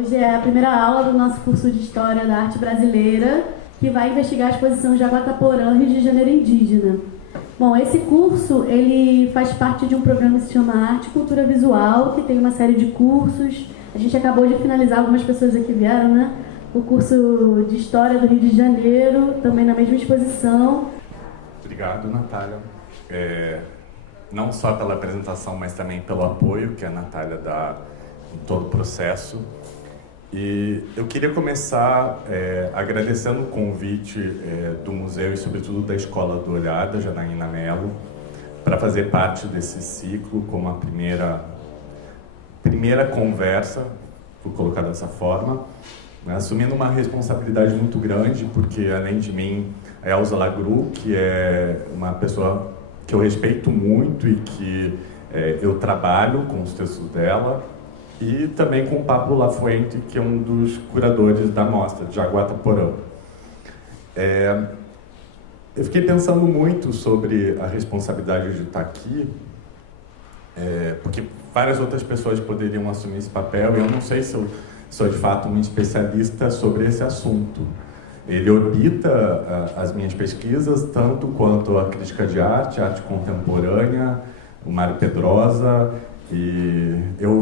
Hoje é a primeira aula do nosso curso de História da Arte Brasileira, que vai investigar a exposição Jaguataporã, Rio de Janeiro Indígena. Bom, esse curso ele faz parte de um programa que se chama Arte e Cultura Visual, que tem uma série de cursos. A gente acabou de finalizar, algumas pessoas aqui vieram, né? O curso de História do Rio de Janeiro, também na mesma exposição. Obrigado, Natália. Não só pela apresentação, mas também pelo apoio que a Natália dá em todo o processo. E eu queria começar agradecendo o convite do museu e, sobretudo, da Escola do Olhar, da Janaína Mello, para fazer parte desse ciclo como a primeira conversa, vou colocar dessa forma, né, assumindo uma responsabilidade muito grande, porque, além de mim, a Elza Lagru, que é uma pessoa que eu respeito muito e que eu trabalho com os textos dela, e também com o Pablo Lafuente, que é um dos curadores da mostra de Jaguataporã. Eu fiquei pensando muito sobre a responsabilidade de estar aqui, porque várias outras pessoas poderiam assumir esse papel, e eu não sei se eu sou de fato um especialista sobre esse assunto. Ele orbita as minhas pesquisas, tanto quanto a crítica de arte contemporânea, o Mário Pedrosa, e eu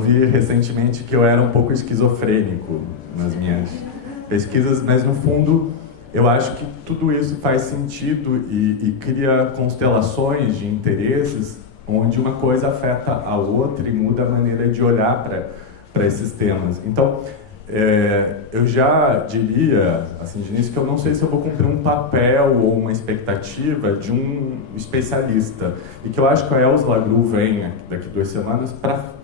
vi recentemente que eu era um pouco esquizofrênico nas minhas pesquisas, mas no fundo eu acho que tudo isso faz sentido e cria constelações de interesses onde uma coisa afeta a outra e muda a maneira de olhar para esses temas. Então, eu já diria, assim, de início, que eu não sei se eu vou cumprir um papel ou uma expectativa de um especialista, e que eu acho que a Elza Lagru vem daqui 2 semanas para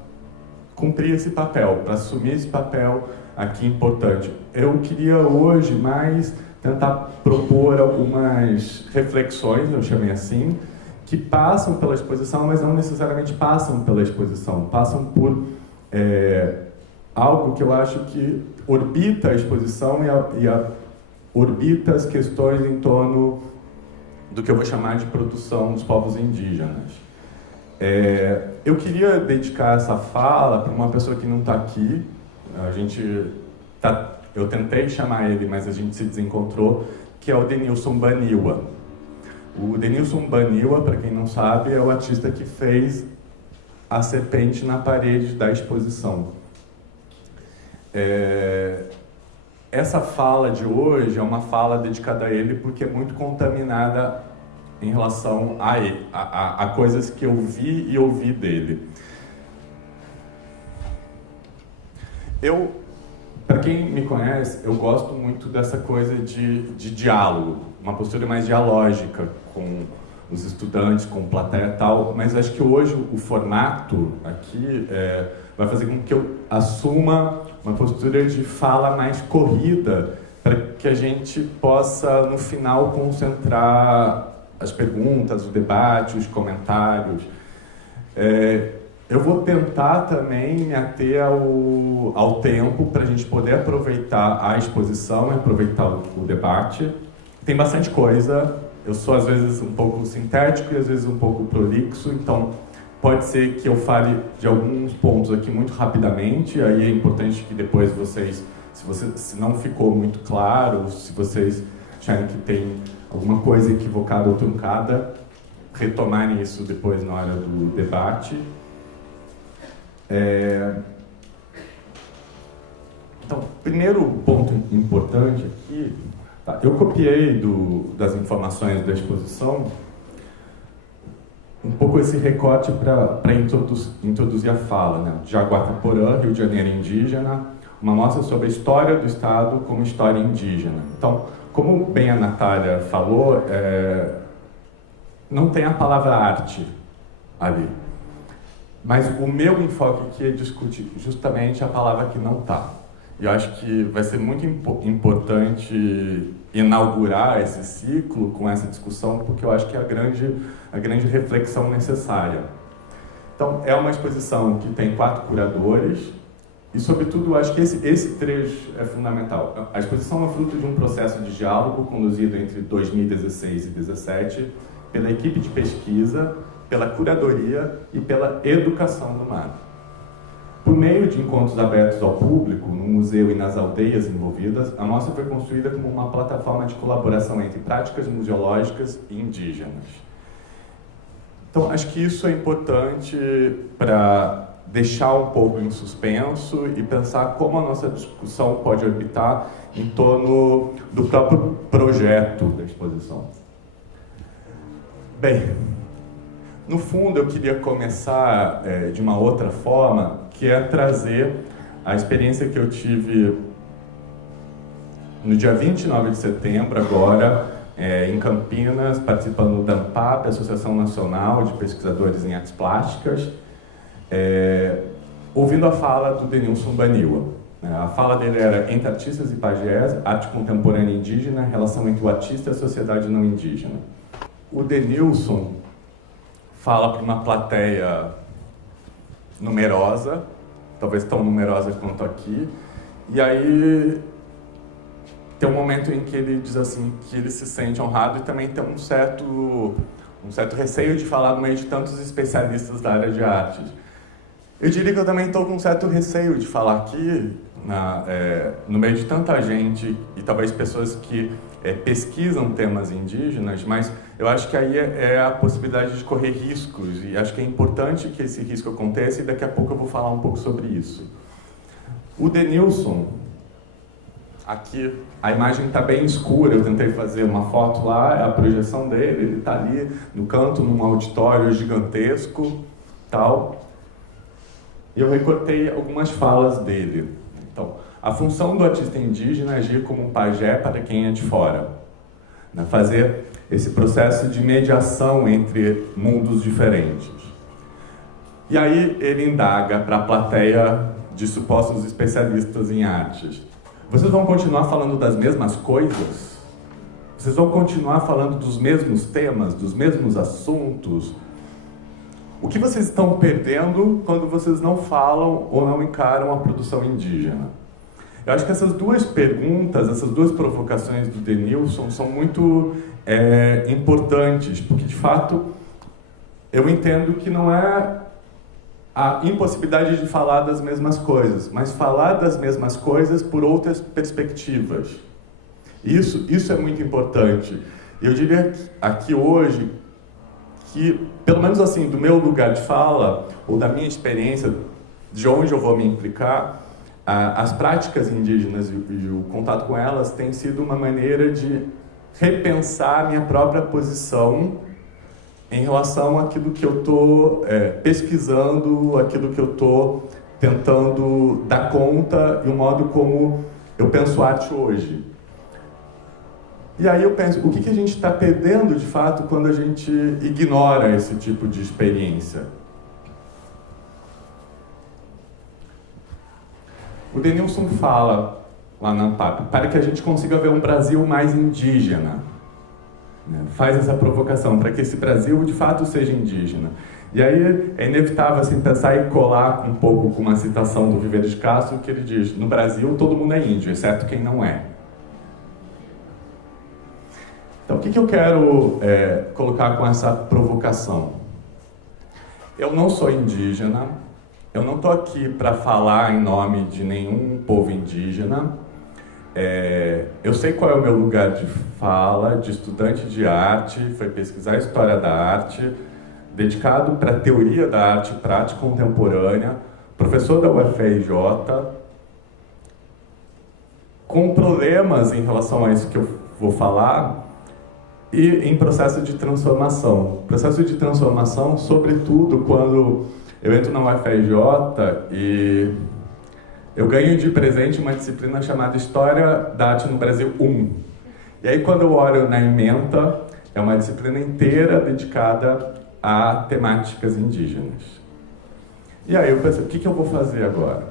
cumprir esse papel, para assumir esse papel aqui importante. Eu queria hoje mais tentar propor algumas reflexões, eu chamei assim, que passam pela exposição, mas não necessariamente passam pela exposição, passam por algo que eu acho que orbita a exposição e orbita as questões em torno do que eu vou chamar de produção dos povos indígenas. Eu queria dedicar essa fala para uma pessoa que não está aqui. Eu tentei chamar ele, mas a gente se desencontrou, que é o Denilson Baniwa. O Denilson Baniwa, para quem não sabe, é o artista que fez a serpente na parede da exposição. Essa fala de hoje é uma fala dedicada a ele porque é muito contaminada em relação a coisas que eu vi e ouvi dele. Para quem me conhece, eu gosto muito dessa coisa de diálogo, uma postura mais dialógica com os estudantes, com plateia e tal, mas acho que hoje o formato aqui vai fazer com que eu assuma uma postura de fala mais corrida, para que a gente possa, no final, concentrar as perguntas, o debate, os comentários. Eu vou tentar também me ater ao tempo para a gente poder aproveitar a exposição e aproveitar o debate. Tem bastante coisa, eu sou às vezes um pouco sintético e às vezes um pouco prolixo, então pode ser que eu fale de alguns pontos aqui muito rapidamente, aí é importante que depois se não ficou muito claro, se vocês acharem que tem alguma coisa equivocada ou truncada, retomarem isso depois na hora do debate. Então, primeiro ponto importante aqui, tá, eu copiei das informações da exposição um pouco esse recorte para introduzir a fala, né? Jaguataporã, Rio de Janeiro Indígena, uma mostra sobre a história do Estado como história indígena. Então, como bem a Natália falou, não tem a palavra arte ali. Mas o meu enfoque aqui é discutir justamente a palavra que não está. E eu acho que vai ser muito importante inaugurar esse ciclo com essa discussão, porque eu acho que é a grande reflexão necessária. Então, é uma exposição que tem 4 curadores, e, sobretudo, eu acho que esse trecho é fundamental. A exposição é fruto de um processo de diálogo conduzido entre 2016 e 2017 pela equipe de pesquisa, pela curadoria e pela educação do MAD. Por meio de encontros abertos ao público, no museu e nas aldeias envolvidas, a mostra foi construída como uma plataforma de colaboração entre práticas museológicas e indígenas. Então, acho que isso é importante para deixar um pouco em suspenso e pensar como a nossa discussão pode orbitar em torno do próprio projeto da exposição. Bem, no fundo eu queria começar de uma outra forma, que é trazer a experiência que eu tive no dia 29 de setembro, agora, em Campinas, participando da ANPAP, Associação Nacional de Pesquisadores em Artes Plásticas, ouvindo a fala do Denilson Baniwa. A fala dele era Entre Artistas e Pajés, Arte Contemporânea Indígena, Relação entre o Artista e a Sociedade Não Indígena. O Denilson fala para uma plateia numerosa, talvez tão numerosa quanto aqui, e aí tem um momento em que ele diz assim que ele se sente honrado e também tem um certo receio de falar no meio de tantos especialistas da área de artes. Eu diria que eu também estou com um certo receio de falar aqui, no meio de tanta gente e talvez pessoas que pesquisam temas indígenas, mas eu acho que aí é a possibilidade de correr riscos e acho que é importante que esse risco aconteça e daqui a pouco eu vou falar um pouco sobre isso. O Denilson, aqui a imagem está bem escura, eu tentei fazer uma foto lá, é a projeção dele, ele está ali no canto, num auditório gigantesco, tal. E eu recortei algumas falas dele. Então, a função do artista indígena é agir como um pajé para quem é de fora, né? Fazer esse processo de mediação entre mundos diferentes. E aí ele indaga para a plateia de supostos especialistas em artes. Vocês vão continuar falando das mesmas coisas? Vocês vão continuar falando dos mesmos temas, dos mesmos assuntos? O que vocês estão perdendo quando vocês não falam ou não encaram a produção indígena? Eu acho que essas duas perguntas, essas duas provocações do Denilson são muito importantes, porque de fato eu entendo que não é a impossibilidade de falar das mesmas coisas, mas falar das mesmas coisas por outras perspectivas. Isso é muito importante. Eu diria aqui hoje que, pelo menos assim, do meu lugar de fala, ou da minha experiência, de onde eu vou me implicar, as práticas indígenas e o contato com elas tem sido uma maneira de repensar a minha própria posição em relação àquilo que eu estou pesquisando, aquilo que eu estou tentando dar conta e o modo como eu penso arte hoje. E aí eu penso, o que a gente está perdendo de fato quando a gente ignora esse tipo de experiência? O Denilson fala lá na ANPAP, para que a gente consiga ver um Brasil mais indígena. Faz essa provocação, para que esse Brasil de fato seja indígena. E aí é inevitável assim, pensar e colar um pouco com uma citação do Viveiro de Castro, que ele diz, no Brasil todo mundo é índio, exceto quem não é. Então, o que eu quero colocar com essa provocação? Eu não sou indígena, eu não estou aqui para falar em nome de nenhum povo indígena. Eu sei qual é o meu lugar de fala, de estudante de arte, foi pesquisar a história da arte, dedicado para a teoria da arte, para a arte contemporânea, professor da UFRJ, com problemas em relação a isso que eu vou falar, e em processo de transformação. Processo de transformação, sobretudo, quando eu entro na UFRJ e eu ganho de presente uma disciplina chamada História da Arte no Brasil 1. E aí, quando eu olho na ementa, é uma disciplina inteira dedicada a temáticas indígenas. E aí eu pensei, o que eu vou fazer agora?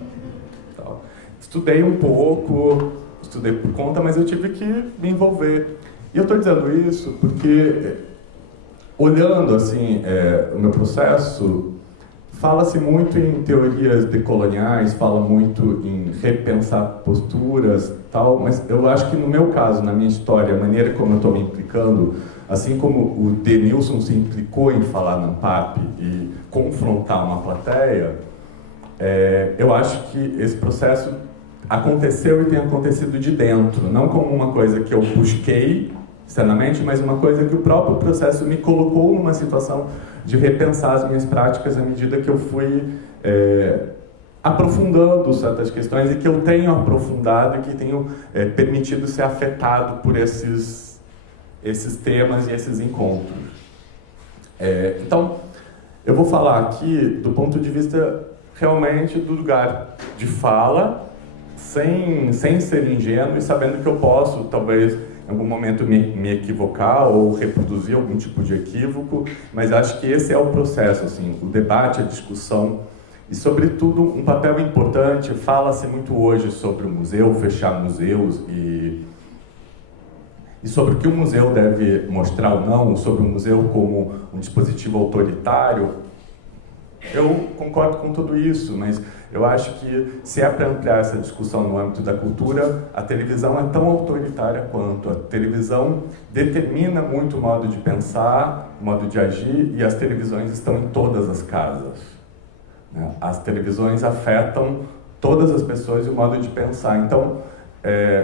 Então, estudei um pouco, estudei por conta, mas eu tive que me envolver. E eu estou dizendo isso porque, olhando assim, o meu processo, fala-se muito em teorias decoloniais, fala muito em repensar posturas, tal, mas eu acho que no meu caso, na minha história, a maneira como eu estou me implicando, assim como o Denilson se implicou em falar na ANPAP e confrontar uma plateia, eu acho que esse processo aconteceu e tem acontecido de dentro, não como uma coisa que eu busquei externamente, mas uma coisa que o próprio processo me colocou numa situação de repensar as minhas práticas à medida que eu fui aprofundando certas questões e que eu tenho aprofundado e que tenho permitido ser afetado por esses temas e esses encontros. Então, eu vou falar aqui do ponto de vista realmente do lugar de fala, sem ser ingênuo e sabendo que eu posso, talvez, em algum momento me equivocar ou reproduzir algum tipo de equívoco, mas acho que esse é o processo, assim, o debate, a discussão e, sobretudo, um papel importante. Fala-se muito hoje sobre o museu, fechar museus e sobre o que o museu deve mostrar ou não, sobre o museu como um dispositivo autoritário. Eu concordo com tudo isso, mas eu acho que, se é para ampliar essa discussão no âmbito da cultura, a televisão é tão autoritária quanto. A televisão determina muito o modo de pensar, o modo de agir, e as televisões estão em todas as casas. As televisões afetam todas as pessoas e o modo de pensar. Então,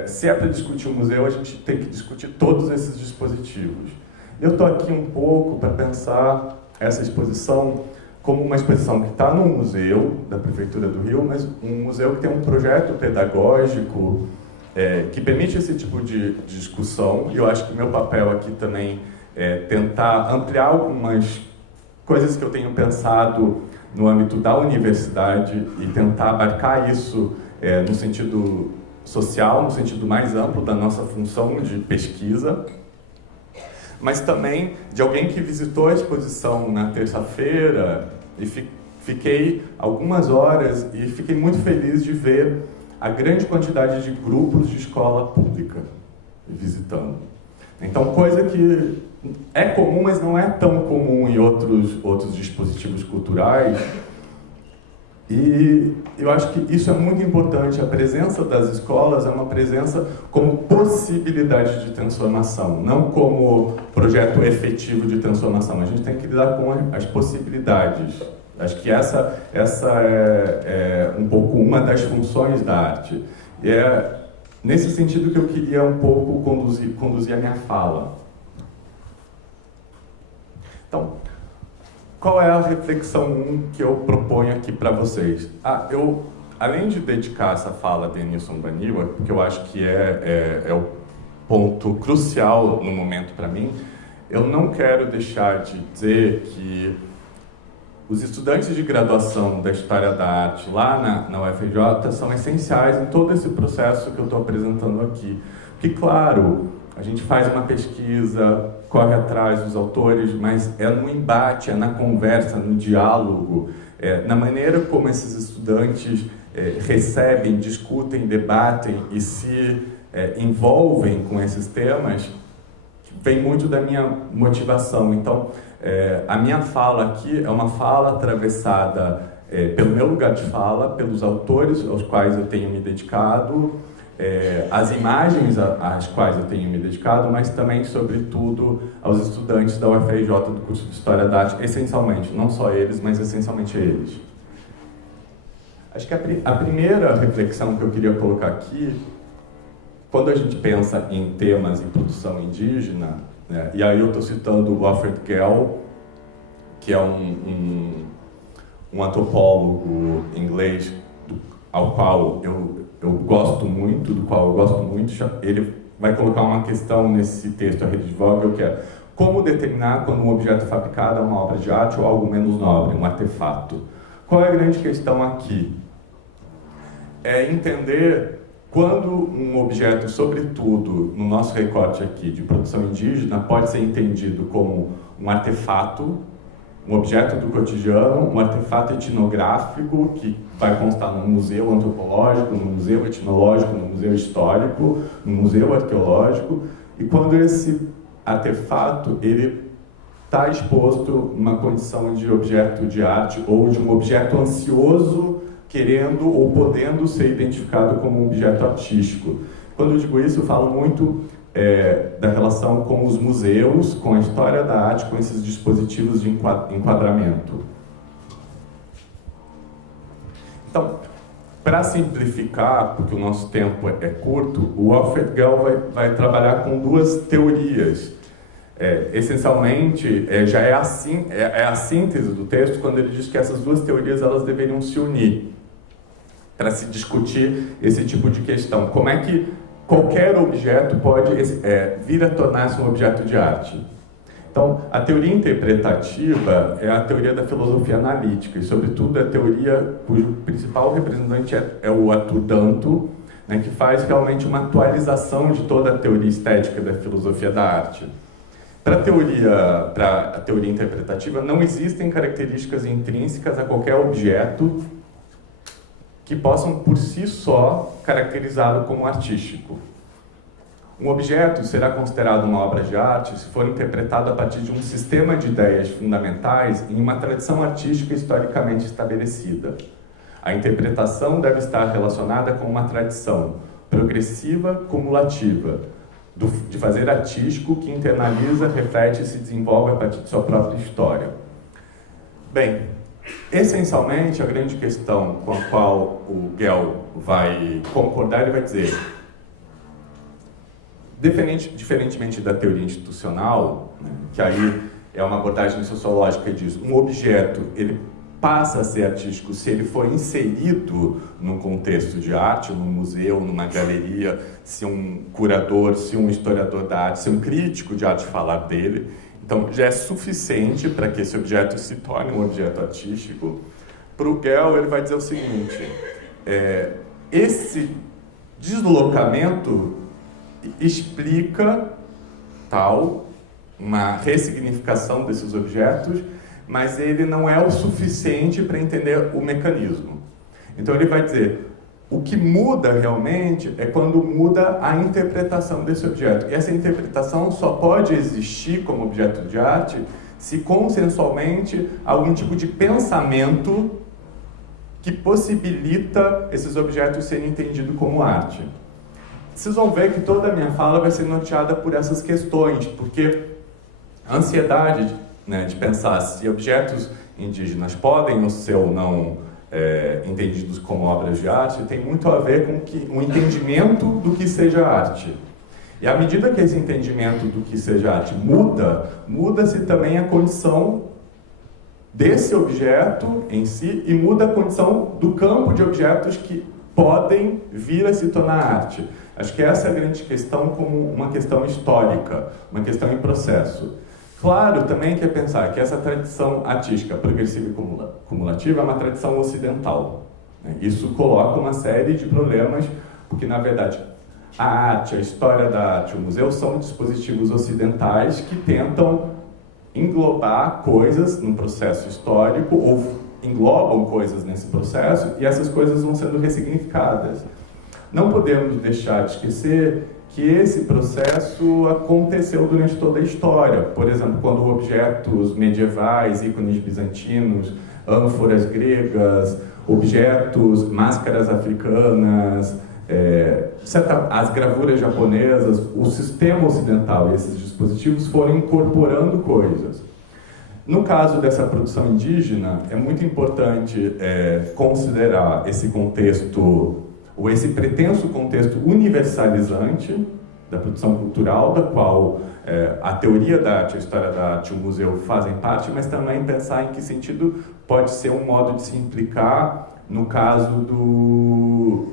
se é para discutir o museu, a gente tem que discutir todos esses dispositivos. Eu estou aqui um pouco para pensar essa exposição como uma exposição que está num museu da Prefeitura do Rio, mas um museu que tem um projeto pedagógico que permite esse tipo de discussão, e eu acho que meu papel aqui também é tentar ampliar algumas coisas que eu tenho pensado no âmbito da universidade e tentar abarcar isso no sentido social, no sentido mais amplo da nossa função de pesquisa, mas também de alguém que visitou a exposição na terça-feira e fiquei algumas horas e fiquei muito feliz de ver a grande quantidade de grupos de escola pública visitando. Então, coisa que é comum, mas não é tão comum em outros dispositivos culturais. E eu acho que isso é muito importante. A presença das escolas é uma presença como possibilidade de transformação, não como projeto efetivo de transformação. A gente tem que lidar com as possibilidades. Acho que essa é um pouco uma das funções da arte. E é nesse sentido que eu queria um pouco conduzir a minha fala. Então, qual é a reflexão que eu proponho aqui para vocês? Eu, além de dedicar essa fala a Denilson Baniwa, porque eu acho que é o ponto crucial no momento para mim, eu não quero deixar de dizer que os estudantes de graduação da História da Arte lá na UFRJ são essenciais em todo esse processo que eu estou apresentando aqui. Porque, claro, a gente faz uma pesquisa, corre atrás dos autores, mas é no embate, é na conversa, no diálogo, na maneira como esses estudantes recebem, discutem, debatem e se envolvem com esses temas, vem muito da minha motivação. Então, a minha fala aqui é uma fala atravessada pelo meu lugar de fala, pelos autores aos quais eu tenho me dedicado, as imagens às quais eu tenho me dedicado, mas também, sobretudo, aos estudantes da UFRJ do curso de História da Arte, essencialmente, não só eles, mas essencialmente eles. Acho que a primeira reflexão que eu queria colocar aqui, quando a gente pensa em temas em produção indígena, né, e aí eu estou citando o Alfred Gell, que é um antropólogo inglês ao qual eu gosto muito, ele vai colocar uma questão nesse texto, a Rede de Vogel, que é como determinar quando um objeto fabricado é uma obra de arte ou algo menos nobre, um artefato. Qual é a grande questão aqui? É entender quando um objeto, sobretudo no nosso recorte aqui de produção indígena, pode ser entendido como um artefato, um objeto do cotidiano, um artefato etnográfico que vai constar num museu antropológico, num museu etnológico, num museu histórico, num museu arqueológico, e quando esse artefato ele está exposto numa condição de objeto de arte ou de um objeto ansioso querendo ou podendo ser identificado como um objeto artístico. Quando eu digo isso, eu falo muito da relação com os museus, com a história da arte, com esses dispositivos de enquadramento. Então, para simplificar, porque o nosso tempo é curto, o Alfred Gell vai trabalhar com duas teorias. Essencialmente, já é a síntese do texto quando ele diz que essas duas teorias elas deveriam se unir para se discutir esse tipo de questão. Como é que qualquer objeto pode vir a tornar-se um objeto de arte? Então, a teoria interpretativa é a teoria da filosofia analítica e, sobretudo, é a teoria cujo principal representante é o Arthur Danto, né, que faz realmente uma atualização de toda a teoria estética da filosofia da arte. Para a teoria interpretativa, não existem características intrínsecas a qualquer objeto que possam, por si só, caracterizá-lo como artístico. Um objeto será considerado uma obra de arte se for interpretado a partir de um sistema de ideias fundamentais em uma tradição artística historicamente estabelecida. A interpretação deve estar relacionada com uma tradição progressiva, cumulativa, de fazer artístico que internaliza, reflete e se desenvolve a partir de sua própria história. Bem, essencialmente, a grande questão com a qual o Gell vai concordar, ele vai dizer, diferentemente da teoria institucional, né, que aí é uma abordagem sociológica que diz, um objeto, ele passa a ser artístico se ele for inserido num contexto de arte, num museu, numa galeria, se um curador, se um historiador da arte, se um crítico de arte falar dele. Então, já é suficiente para que esse objeto se torne um objeto artístico. Para o Gell, ele vai dizer o seguinte, esse deslocamento explica uma ressignificação desses objetos, mas ele não é o suficiente para entender o mecanismo. Então ele vai dizer, o que muda realmente é quando muda a interpretação desse objeto. E essa interpretação só pode existir como objeto de arte se consensualmente algum tipo de pensamento que possibilita esses objetos serem entendidos como arte. Vocês vão ver que toda a minha fala vai ser norteada por essas questões, porque a ansiedade, né, de pensar se objetos indígenas podem ou ser ou não entendidos como obras de arte tem muito a ver com o entendimento do que seja arte. E à medida que esse entendimento do que seja arte muda-se também a condição desse objeto em si e muda a condição do campo de objetos que podem vir a se tornar arte. Acho que essa é a grande questão como uma questão histórica, uma questão em processo. Claro, também quer pensar que essa tradição artística progressiva e cumulativa é uma tradição ocidental. Isso coloca uma série de problemas, porque, na verdade, a arte, a história da arte, o museu são dispositivos ocidentais que tentam englobar coisas num processo histórico, ou englobam coisas nesse processo, e essas coisas vão sendo ressignificadas. Não podemos deixar de esquecer que esse processo aconteceu durante toda a história. Por exemplo, quando objetos medievais, ícones bizantinos, ânforas gregas, objetos, máscaras africanas, as gravuras japonesas, o sistema ocidental e esses dispositivos foram incorporando coisas. No caso dessa produção indígena, é muito importante considerar esse contexto, ou esse pretenso contexto universalizante da produção cultural, da qual a teoria da arte, a história da arte e o museu fazem parte, mas também pensar em que sentido pode ser um modo de se implicar no caso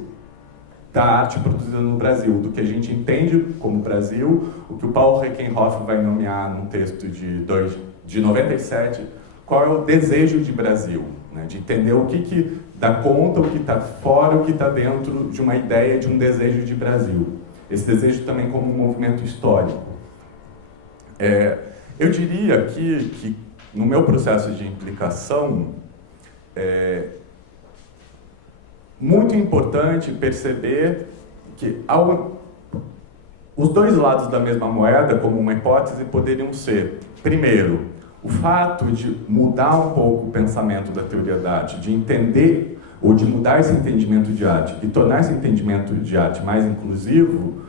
da arte produzida no Brasil, do que a gente entende como Brasil, o que o Paul Reckenhoff vai nomear num texto de 97, qual é o desejo de Brasil, né? De entender o que dá conta, o que está fora, o que está dentro de uma ideia, de um desejo de Brasil. Esse desejo também como um movimento histórico. Eu diria aqui que no meu processo de implicação, muito importante perceber que os dois lados da mesma moeda, como uma hipótese, poderiam ser, primeiro, o fato de mudar um pouco o pensamento da teoria da arte, de entender ou de mudar esse entendimento de arte e tornar esse entendimento de arte mais inclusivo,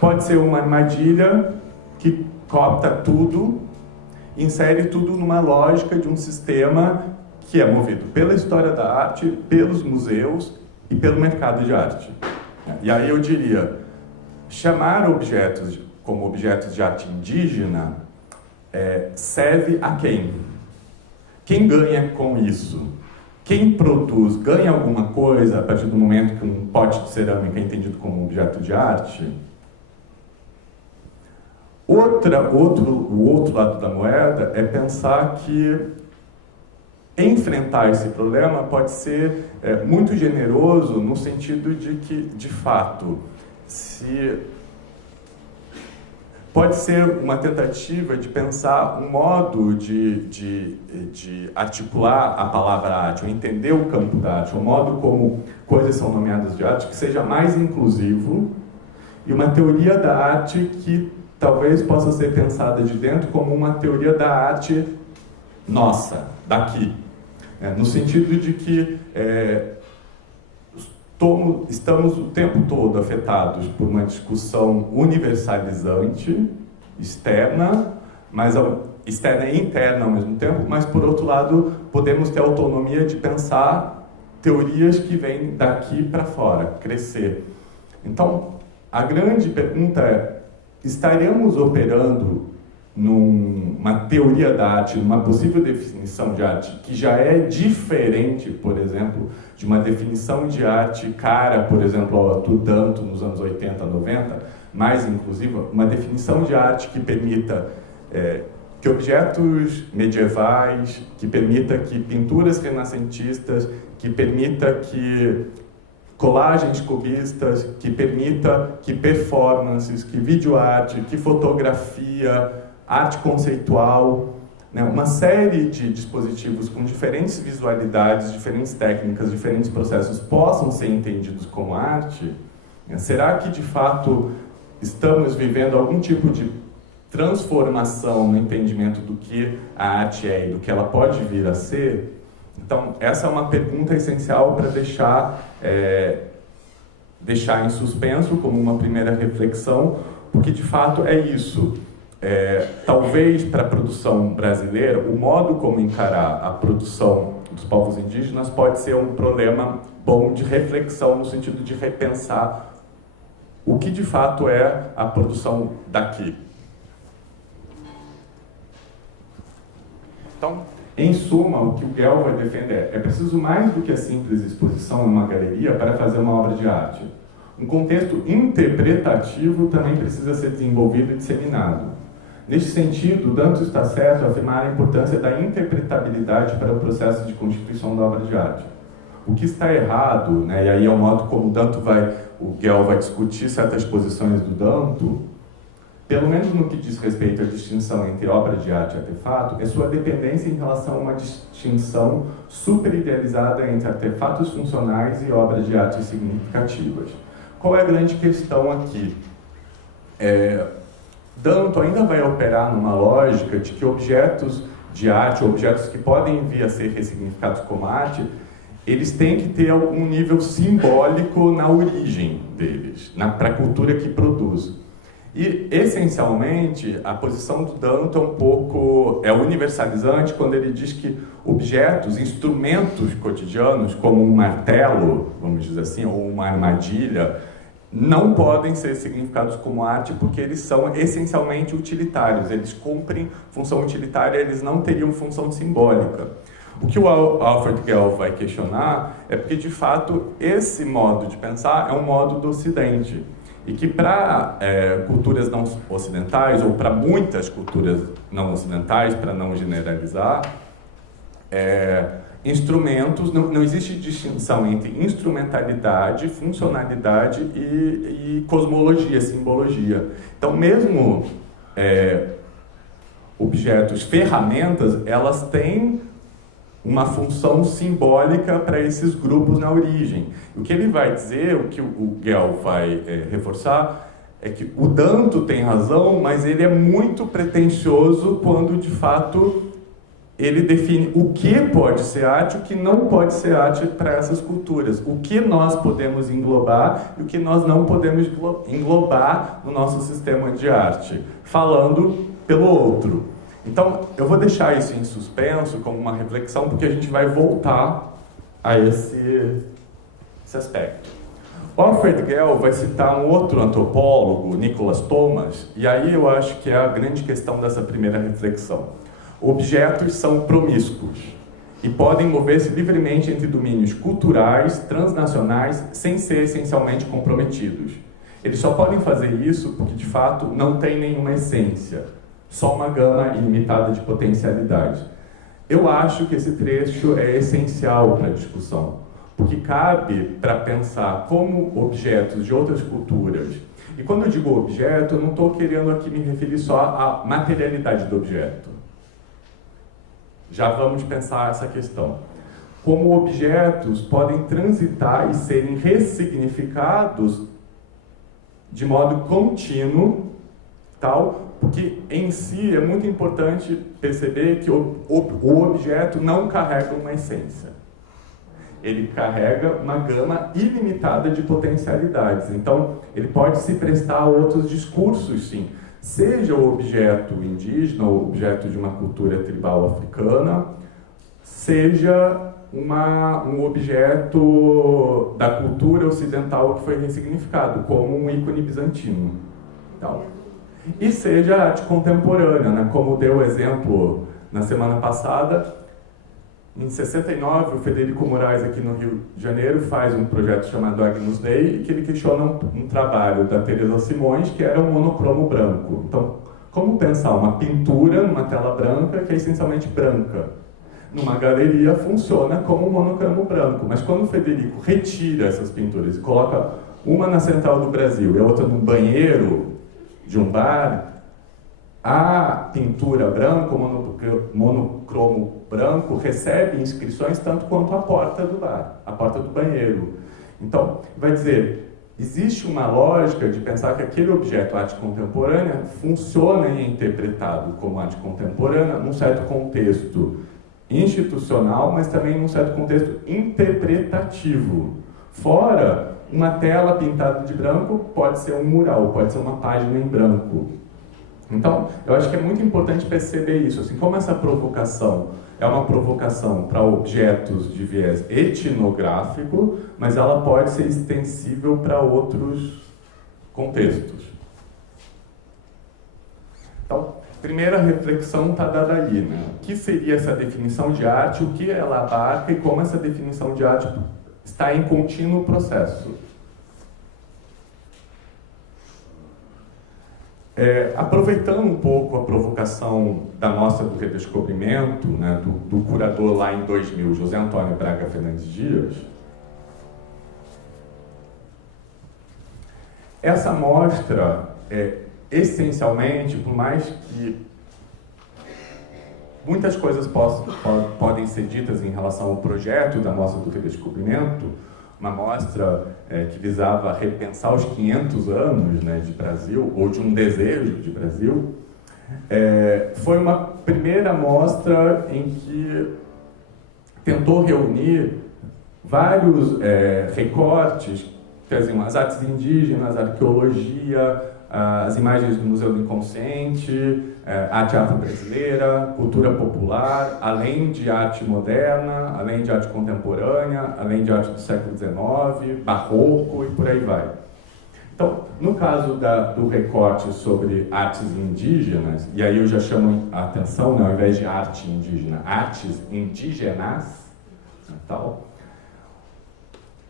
pode ser uma armadilha que coopta tudo, insere tudo numa lógica de um sistema que é movido pela história da arte, pelos museus e pelo mercado de arte. E aí eu diria, chamar objetos como objetos de arte indígena serve a quem? Quem ganha com isso? Quem produz ganha alguma coisa a partir do momento que um pote de cerâmica é entendido como objeto de arte? O outro lado da moeda é pensar que enfrentar esse problema pode ser muito generoso no sentido de que, de fato, pode ser uma tentativa de pensar um modo de articular a palavra arte, ou entender o campo da arte, o modo como coisas são nomeadas de arte, que seja mais inclusivo, e uma teoria da arte que talvez possa ser pensada de dentro como uma teoria da arte nossa, daqui. No sentido de que estamos o tempo todo afetados por uma discussão universalizante, externa, externa e interna ao mesmo tempo, mas, por outro lado, podemos ter autonomia de pensar teorias que vêm daqui para fora, crescer. Então, a grande pergunta é, estaremos operando numa teoria da arte, numa possível definição de arte que já é diferente, por exemplo, de uma definição de arte cara, por exemplo, ao Danto nos anos 80, 90, mais inclusiva, uma definição de arte que permita que objetos medievais, que permita que pinturas renascentistas, que permita que colagens cubistas, que permita que performances, que videoarte, que fotografia, arte conceitual, né, uma série de dispositivos com diferentes visualidades, diferentes técnicas, diferentes processos possam ser entendidos como arte. Será que, de fato, estamos vivendo algum tipo de transformação no entendimento do que a arte é e do que ela pode vir a ser? Então, essa é uma pergunta essencial para deixar em suspenso como uma primeira reflexão, porque, de fato, é isso. Talvez para a produção brasileira, o modo como encarar a produção dos povos indígenas pode ser um problema bom de reflexão, no sentido de repensar o que de fato é a produção daqui. Então, em suma, o que o Gell vai defender é preciso mais do que a simples exposição em uma galeria para fazer uma obra de arte. Um contexto interpretativo também precisa ser desenvolvido e disseminado. Neste sentido, Danto está certo ao afirmar a importância da interpretabilidade para o processo de constituição da obra de arte. O que está errado, né, e aí é o modo como o Gell vai discutir certas posições do Danto, pelo menos no que diz respeito à distinção entre obra de arte e artefato, é sua dependência em relação a uma distinção superidealizada entre artefatos funcionais e obras de arte significativas. Qual é a grande questão aqui? Danto ainda vai operar numa lógica de que objetos de arte, objetos que podem vir a ser ressignificados como arte, eles têm que ter algum nível simbólico na origem deles, para a cultura que produz. E, essencialmente, a posição do Danto é um pouco universalizante quando ele diz que objetos, instrumentos cotidianos, como um martelo, vamos dizer assim, ou uma armadilha, não podem ser significados como arte porque eles são essencialmente utilitários, eles cumprem função utilitária, eles não teriam função simbólica. O que o Alfred Gell vai questionar é porque, de fato, esse modo de pensar é um modo do Ocidente. E que para culturas não ocidentais, ou para muitas culturas não ocidentais, para não generalizar, instrumentos, não existe distinção entre instrumentalidade, funcionalidade e cosmologia, simbologia. Então, mesmo objetos, ferramentas, elas têm uma função simbólica para esses grupos na origem. O que ele vai dizer, o que o Gell vai reforçar, é que o Danto tem razão, mas ele é muito pretensioso quando, de fato, ele define o que pode ser arte e o que não pode ser arte para essas culturas. O que nós podemos englobar e o que nós não podemos englobar no nosso sistema de arte, falando pelo outro. Então, eu vou deixar isso em suspenso como uma reflexão, porque a gente vai voltar a esse aspecto. O Alfred Gell vai citar um outro antropólogo, Nicholas Thomas, e aí eu acho que é a grande questão dessa primeira reflexão. Objetos são promíscuos e podem mover-se livremente entre domínios culturais, transnacionais, sem ser essencialmente comprometidos. Eles só podem fazer isso porque, de fato, não tem nenhuma essência, só uma gama ilimitada de potencialidades. Eu acho que esse trecho é essencial para a discussão, porque cabe para pensar como objetos de outras culturas. E quando eu digo objeto, eu não estou querendo aqui me referir só à materialidade do objeto. Já vamos pensar essa questão. Como objetos podem transitar e serem ressignificados de modo contínuo, tal, porque em si é muito importante perceber que o objeto não carrega uma essência. Ele carrega uma gama ilimitada de potencialidades. Então, ele pode se prestar a outros discursos, sim. Seja o objeto indígena ou objeto de uma cultura tribal africana, seja um objeto da cultura ocidental que foi ressignificado, como um ícone bizantino. Então, e seja arte contemporânea, né? Como deu o exemplo na semana passada. Em 69, o Federico Moraes, aqui no Rio de Janeiro, faz um projeto chamado Agnus Dei, que ele questiona um trabalho da Teresa Simões, que era um monocromo branco. Então, como pensar uma pintura numa tela branca, que é essencialmente branca? Numa galeria, funciona como um monocromo branco, mas quando o Federico retira essas pinturas e coloca uma na Central do Brasil e a outra num banheiro de um bar, a pintura branca, o monocromo branco, recebe inscrições tanto quanto a porta do bar, a porta do banheiro. Então, vai dizer, existe uma lógica de pensar que aquele objeto, arte contemporânea, funciona e é interpretado como arte contemporânea num certo contexto institucional, mas também num certo contexto interpretativo. Fora, uma tela pintada de branco pode ser um mural, pode ser uma página em branco. Então, eu acho que é muito importante perceber isso, assim, como essa provocação é uma provocação para objetos de viés etnográfico, mas ela pode ser extensível para outros contextos. Então, primeira reflexão está dada aí, né? O que seria essa definição de arte, o que ela abarca e como essa definição de arte está em contínuo processo. Aproveitando um pouco a provocação da mostra do redescobrimento, né, do curador lá em 2000, José Antônio Braga Fernandes Dias, essa mostra, essencialmente, por mais que muitas coisas podem ser ditas em relação ao projeto da mostra do redescobrimento, uma mostra que visava repensar os 500 anos, né, de Brasil, ou de um desejo de Brasil, foi uma primeira mostra em que tentou reunir vários recortes, que traziam as artes indígenas, a arqueologia, as imagens do Museu do Inconsciente, arte afro-brasileira, cultura popular, além de arte moderna, além de arte contemporânea, além de arte do século XIX, barroco e por aí vai. Então, no caso do recorte sobre artes indígenas, e aí eu já chamo a atenção, né, ao invés de arte indígena, artes indígenas, tal.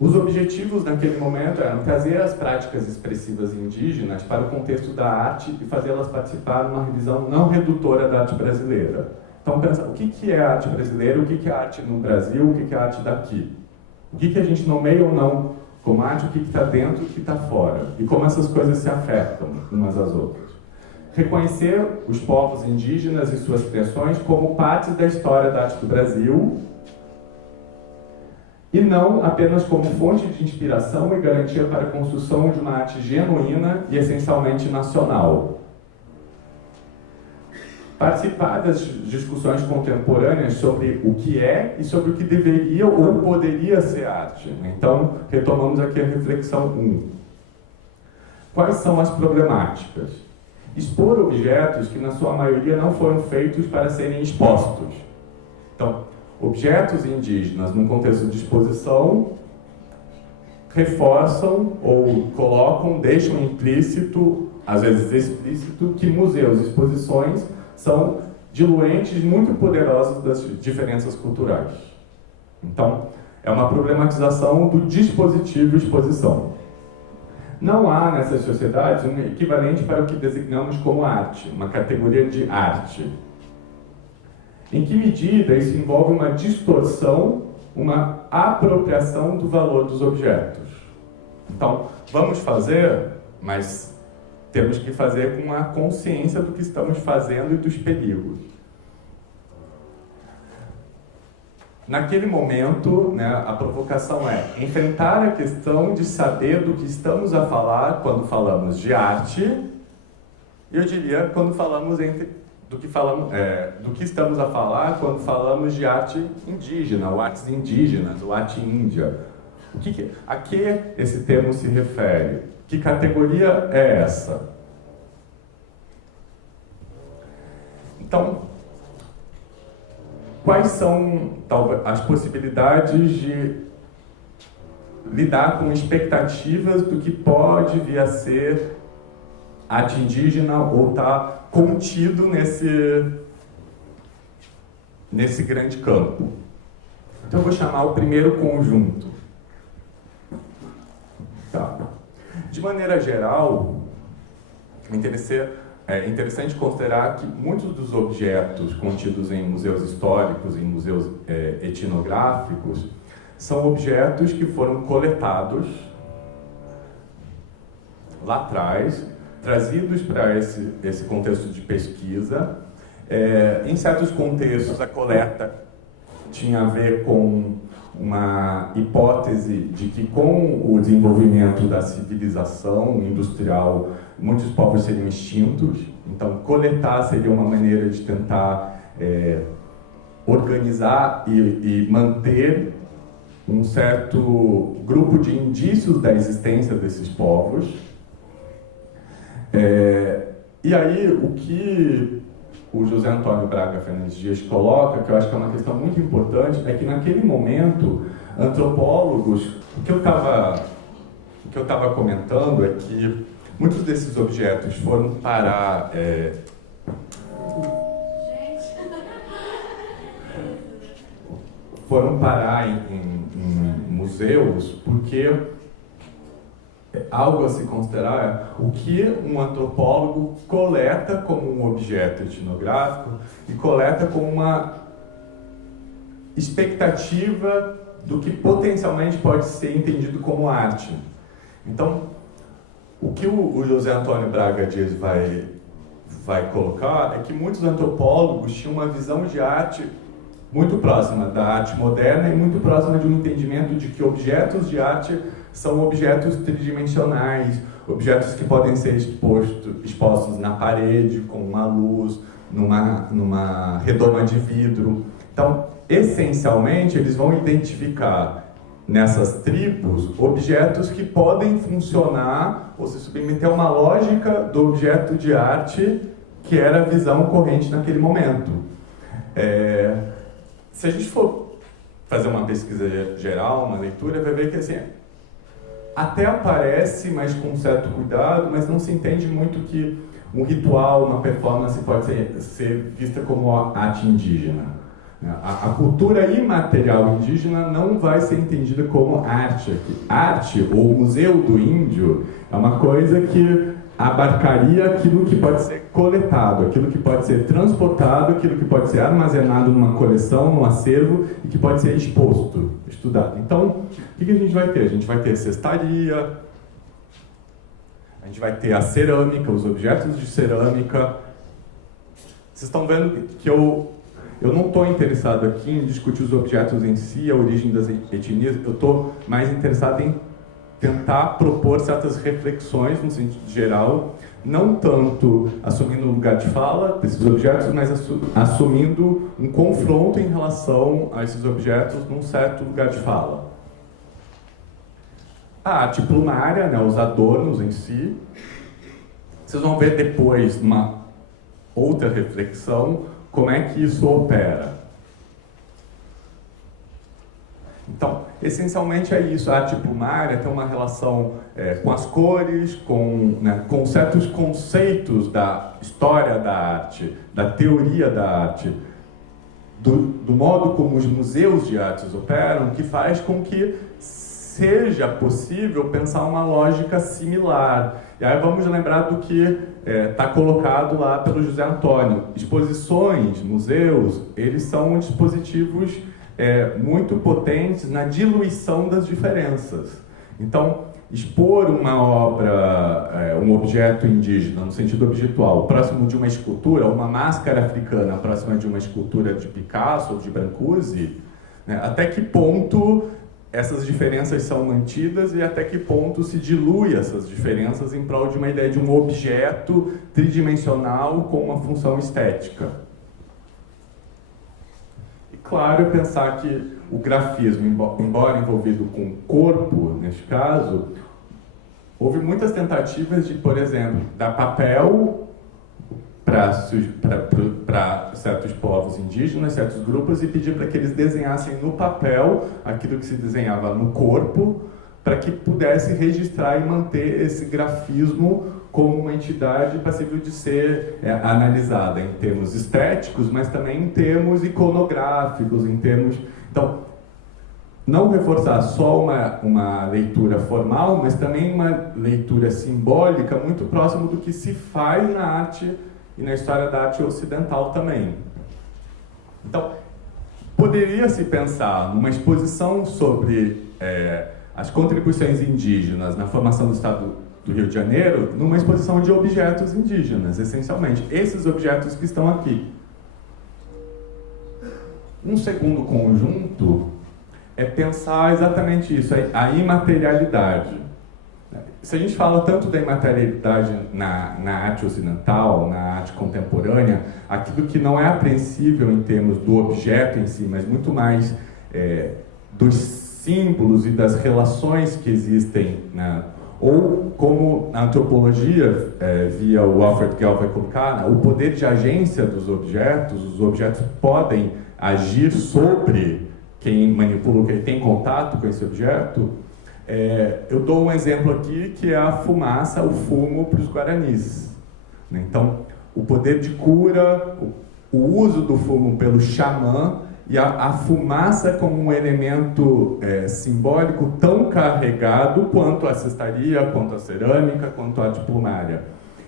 Os objetivos naquele momento eram trazer as práticas expressivas indígenas para o contexto da arte e fazê-las participar de uma revisão não redutora da arte brasileira. Então, pensa, o que é a arte brasileira, o que é a arte no Brasil, o que é a arte daqui? O que a gente nomeia ou não como arte, o que está dentro e o que está fora? E como essas coisas se afetam umas às outras. Reconhecer os povos indígenas e suas criações como parte da história da arte do Brasil, e não apenas como fonte de inspiração e garantia para a construção de uma arte genuína e essencialmente nacional. Participar das discussões contemporâneas sobre o que é e sobre o que deveria ou poderia ser arte. Então, retomamos aqui a reflexão 1. Quais são as problemáticas? expor objetos que, na sua maioria, não foram feitos para serem expostos. Então, objetos indígenas, num contexto de exposição, reforçam ou colocam, deixam implícito, às vezes explícito, que museus e exposições são diluentes muito poderosos das diferenças culturais. Então, é uma problematização do dispositivo exposição. Não há nessas sociedades um equivalente para o que designamos como arte, uma categoria de arte. Em que medida isso envolve uma distorção, uma apropriação do valor dos objetos? Então, vamos fazer, mas temos que fazer com a consciência do que estamos fazendo e dos perigos. Naquele momento, né, a provocação é enfrentar a questão de saber do que estamos a falar quando falamos de arte, e eu diria quando falamos do que estamos a falar quando falamos de arte indígena, ou artes indígenas, ou arte índia. A que esse termo se refere? Que categoria é essa? Então, quais são as possibilidades de lidar com expectativas do que pode vir a ser arte indígena ou estar contido nesse grande campo? Então eu vou chamar o primeiro conjunto. Tá. De maneira geral, é interessante considerar que muitos dos objetos contidos em museus históricos, em museus etnográficos, são objetos que foram coletados lá atrás, trazidos para esse contexto de pesquisa. Em certos contextos, a coleta tinha a ver com uma hipótese de que, com o desenvolvimento da civilização industrial, muitos povos seriam extintos. Então, coletar seria uma maneira de tentar organizar e manter um certo grupo de indícios da existência desses povos. E aí, o que o José Antônio Braga Fernandes Dias coloca, que eu acho que é uma questão muito importante, é que naquele momento, antropólogos, o que eu estava comentando é que muitos desses objetos foram parar em museus porque algo a se considerar é o que um antropólogo coleta como um objeto etnográfico e coleta como uma expectativa do que potencialmente pode ser entendido como arte. Então, o que o José Antônio Braga Dias vai colocar é que muitos antropólogos tinham uma visão de arte muito próxima da arte moderna e muito próxima de um entendimento de que objetos de arte são objetos tridimensionais, objetos que podem ser expostos na parede, com uma luz, numa redoma de vidro. Então, essencialmente, eles vão identificar nessas tribos objetos que podem funcionar ou se submeter a uma lógica do objeto de arte que era a visão corrente naquele momento. Se a gente for fazer uma pesquisa geral, uma leitura, vai ver que assim, até aparece, mas com um certo cuidado, mas não se entende muito que um ritual, uma performance pode ser vista como arte indígena. A cultura imaterial indígena não vai ser entendida como arte aqui. Arte, ou museu do índio, é uma coisa que abarcaria aquilo que pode ser coletado, aquilo que pode ser transportado, aquilo que pode ser armazenado numa coleção, num acervo, e que pode ser exposto, estudado. Então, o que a gente vai ter? A gente vai ter cestaria, a gente vai ter a cerâmica, os objetos de cerâmica. Vocês estão vendo que eu não estou interessado aqui em discutir os objetos em si, a origem das etnias, eu estou mais interessado em tentar propor certas reflexões, no sentido geral, não tanto assumindo um lugar de fala desses objetos, mas assumindo um confronto em relação a esses objetos num certo lugar de fala. A arte plumária, né, os adornos em si, Vocês vão ver depois, numa outra reflexão, como é que isso opera. Então, essencialmente é isso. A arte plumária tem uma relação com as cores, com certos conceitos da história da arte, da teoria da arte, do modo como os museus de artes operam, que faz com que seja possível pensar uma lógica similar. E aí vamos lembrar do que está colocado lá pelo José Antônio. Exposições, museus, eles são dispositivos muito potentes na diluição das diferenças. Então, expor uma obra, um objeto indígena, no sentido objetual, próximo de uma escultura, uma máscara africana próxima de uma escultura de Picasso ou de Brancusi, né, até que ponto essas diferenças são mantidas e até que ponto se dilui essas diferenças em prol de uma ideia de um objeto tridimensional com uma função estética. Claro, é pensar que o grafismo, embora envolvido com o corpo, neste caso, houve muitas tentativas de, por exemplo, dar papel para certos povos indígenas, certos grupos, e pedir para que eles desenhassem no papel aquilo que se desenhava no corpo, para que pudesse registrar e manter esse grafismo como uma entidade passível de ser analisada em termos estéticos, mas também em termos iconográficos, em termos... Então, não reforçar só uma leitura formal, mas também uma leitura simbólica muito próximo do que se faz na arte e na história da arte ocidental também. Então, poderia-se pensar numa exposição sobre as contribuições indígenas na formação do Estado do Rio de Janeiro, numa exposição de objetos indígenas, essencialmente. Esses objetos que estão aqui. Um segundo conjunto é pensar exatamente isso, a imaterialidade. Se a gente fala tanto da imaterialidade na arte ocidental, na arte contemporânea, aquilo que não é apreensível em termos do objeto em si, mas muito mais dos símbolos e das relações que existem, né? Ou, como a antropologia, via o Alfred Gell vai colocar, o poder de agência dos objetos, os objetos podem agir sobre quem manipula, quem tem contato com esse objeto. Eu dou um exemplo aqui, que é a fumaça, o fumo para os guaranis. Então, o poder de cura, o uso do fumo pelo xamã, e a fumaça como um elemento simbólico tão carregado quanto a cestaria, quanto a cerâmica, quanto a arte plumária.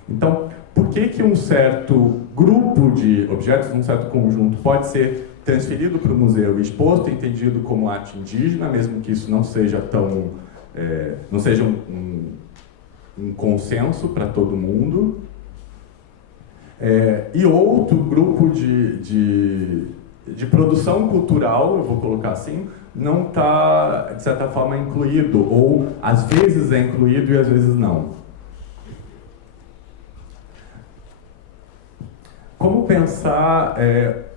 Então, por que um certo grupo de objetos, um certo conjunto, pode ser transferido para o museu e exposto, entendido como arte indígena, mesmo que isso não seja tão... não seja um consenso para todo mundo, e outro grupo de produção cultural, eu vou colocar assim, não está, de certa forma, incluído, ou às vezes é incluído e às vezes não. Como pensar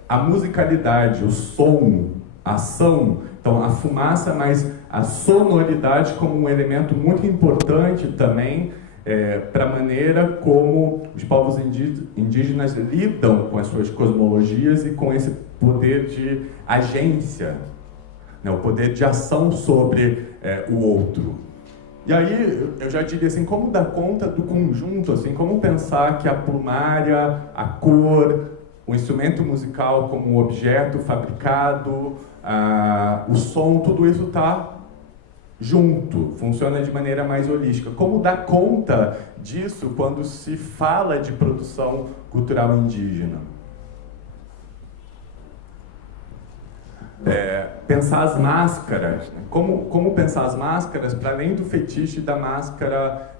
a musicalidade, o som, a ação, então a fumaça, mas a sonoridade como um elemento muito importante também para a maneira como os povos indígenas lidam com as suas cosmologias e com esse poder de agência, né, o poder de ação sobre o outro. E aí eu já diria assim, como dar conta do conjunto, assim, como pensar que a plumária, a cor, o instrumento musical como um objeto fabricado, o som, tudo isso está junto, funciona de maneira mais holística. Como dar conta disso quando se fala de produção cultural indígena? Pensar as máscaras, né? Como pensar as máscaras para além do fetiche da máscara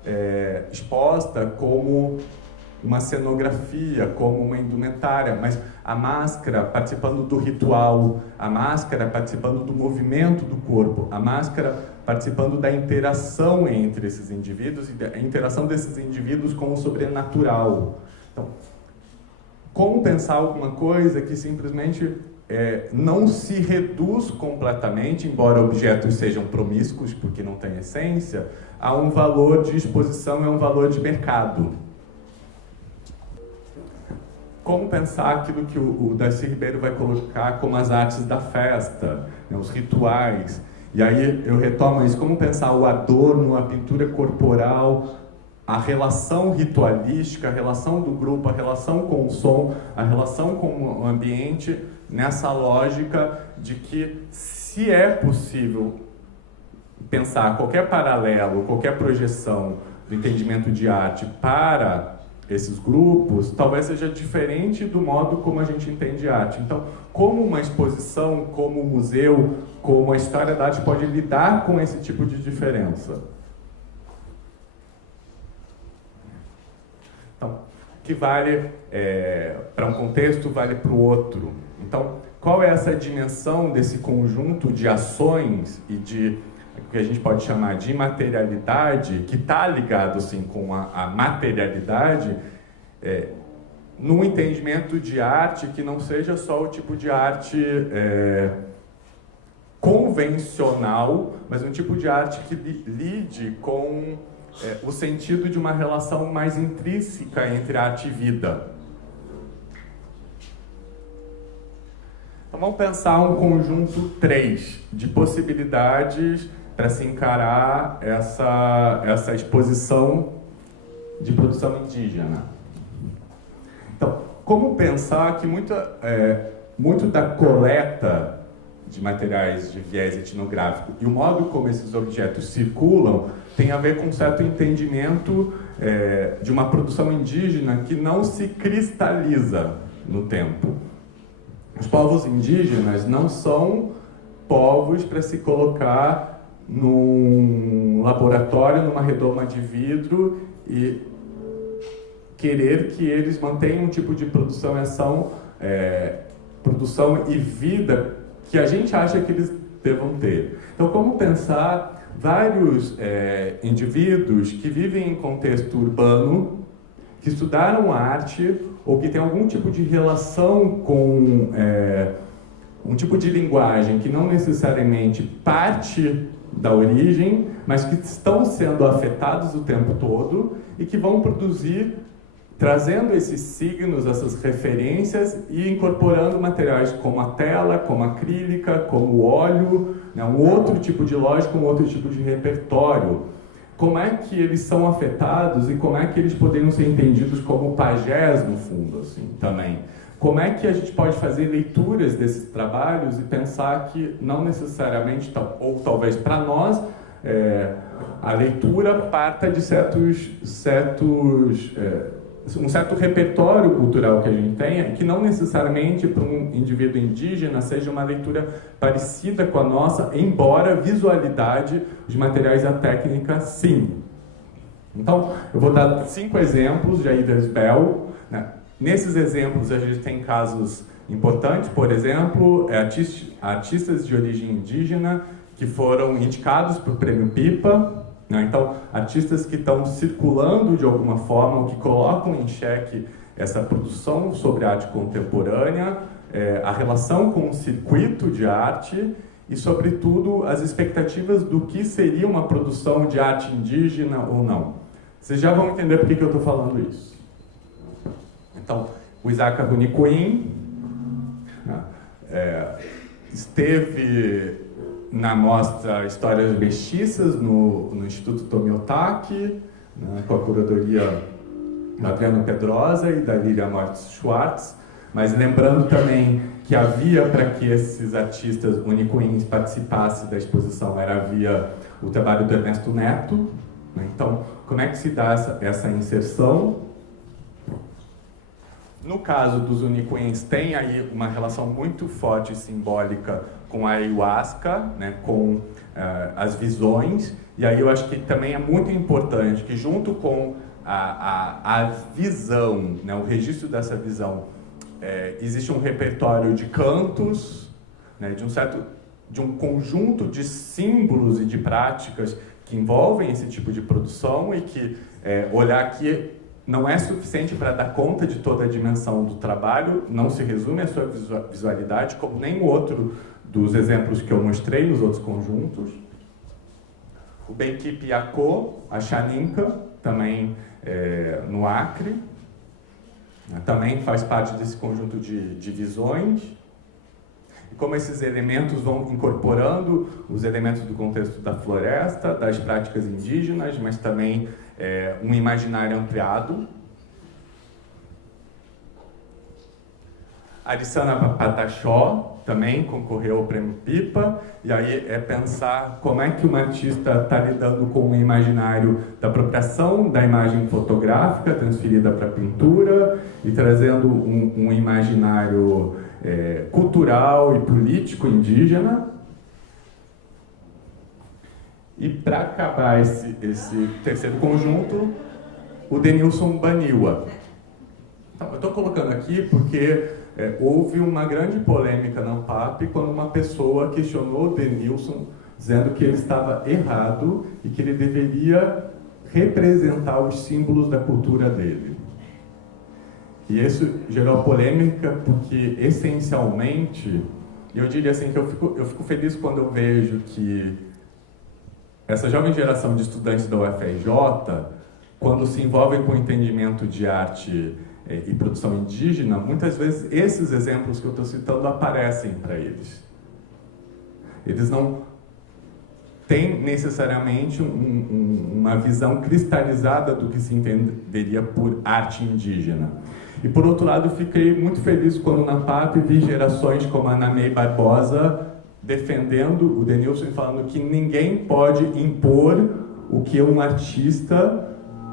exposta como uma cenografia, como uma indumentária, mas a máscara participando do ritual, a máscara participando do movimento do corpo, a máscara participando da interação entre esses indivíduos e da interação desses indivíduos com o sobrenatural. Então, como pensar alguma coisa que simplesmente não se reduz completamente, embora objetos sejam promíscuos, porque não tem essência, a um valor de exposição e a um valor de mercado. como pensar aquilo que o Darcy Ribeiro vai colocar como as artes da festa, né, os rituais. E aí eu retomo isso, como pensar o adorno, a pintura corporal, a relação ritualística, a relação do grupo, a relação com o som, a relação com o ambiente, nessa lógica de que se é possível pensar qualquer paralelo, qualquer projeção do entendimento de arte para esses grupos, talvez seja diferente do modo como a gente entende arte. Então, como uma exposição, como um museu, como a história da arte pode lidar com esse tipo de diferença? Então, que vale para um contexto, vale para o outro. Então, qual é essa dimensão desse conjunto de ações e de o que a gente pode chamar de imaterialidade, que está ligado assim, com a materialidade, num entendimento de arte que não seja só o tipo de arte convencional, mas um tipo de arte que lide com o sentido de uma relação mais intrínseca entre arte e vida. Então vamos pensar um conjunto 3 de possibilidades para se encarar essa exposição de produção indígena. Então, como pensar que muito da coleta de materiais de viés etnográfico e o modo como esses objetos circulam tem a ver com um certo entendimento de uma produção indígena que não se cristaliza no tempo. Os povos indígenas não são povos para se colocar num laboratório, numa redoma de vidro e querer que eles mantenham um tipo de produção e ação, produção e vida que a gente acha que eles devam ter. Então, como pensar vários indivíduos que vivem em contexto urbano, que estudaram arte ou que têm algum tipo de relação com um tipo de linguagem que não necessariamente parte da origem, mas que estão sendo afetados o tempo todo e que vão produzir, trazendo esses signos, essas referências e incorporando materiais como a tela, como a acrílica, como o óleo, né, um outro tipo de lógica, um outro tipo de repertório. Como é que eles são afetados e como é que eles poderiam ser entendidos como pajés, no fundo, assim, também. Como é que a gente pode fazer leituras desses trabalhos e pensar que não necessariamente, ou talvez para nós, a leitura parta de um certo repertório cultural que a gente tem, que não necessariamente para um indivíduo indígena seja uma leitura parecida com a nossa, embora a visualidade, os materiais e a técnica, sim. Então, eu vou dar 5 exemplos de Aida Bell, né? Nesses exemplos, a gente tem casos importantes, por exemplo, artistas de origem indígena que foram indicados para o Prêmio Pipa, né? Então, artistas que estão circulando de alguma forma, ou que colocam em xeque essa produção sobre arte contemporânea, a relação com o circuito de arte e, sobretudo, as expectativas do que seria uma produção de arte indígena ou não. Vocês já vão entender por que eu estou falando isso. Então, o Isaac Runicuim esteve na mostra Histórias Mestiças no Instituto Tomiotaki, né, com a curadoria da Adriana Pedrosa e da Lília Mortis Schwartz, mas lembrando também que havia, para que esses artistas unicuins participassem da exposição, era via o trabalho do Ernesto Neto, né? Então, como é que se dá essa inserção? No caso dos unicuins, tem aí uma relação muito forte e simbólica com a ayahuasca, né, com as visões, e aí eu acho que também é muito importante que, junto com a visão, né, o registro dessa visão, existe um repertório de cantos, né, de um conjunto de símbolos e de práticas que envolvem esse tipo de produção e que olhar aqui não é suficiente para dar conta de toda a dimensão do trabalho, não se resume à sua visualidade, como nem o outro dos exemplos que eu mostrei nos outros conjuntos. O Benki Piacô, a Xaninca, também no Acre. Também faz parte desse conjunto de visões. E como esses elementos vão incorporando os elementos do contexto da floresta, das práticas indígenas, mas também um imaginário ampliado. Arissana Patachó também concorreu ao Prêmio Pipa, e aí é pensar como é que uma artista está lidando com o imaginário da apropriação da imagem fotográfica transferida para a pintura e trazendo um imaginário cultural e político indígena. E para acabar esse terceiro conjunto, o Denilson Baniwa. Então, eu estou colocando aqui porque houve uma grande polêmica na ANPAP quando uma pessoa questionou o Denilson, dizendo que ele estava errado e que ele deveria representar os símbolos da cultura dele. E isso gerou polêmica porque, essencialmente, eu diria assim que eu fico feliz quando eu vejo que essa jovem geração de estudantes da UFRJ, quando se envolvem com o entendimento de arte e produção indígena, muitas vezes esses exemplos que eu estou citando aparecem para eles. Eles não têm necessariamente uma visão cristalizada do que se entenderia por arte indígena. E por outro lado, eu fiquei muito feliz quando na ANPAP vi gerações como a Ana May Barbosa defendendo o Denilson e falando que ninguém pode impor o que um artista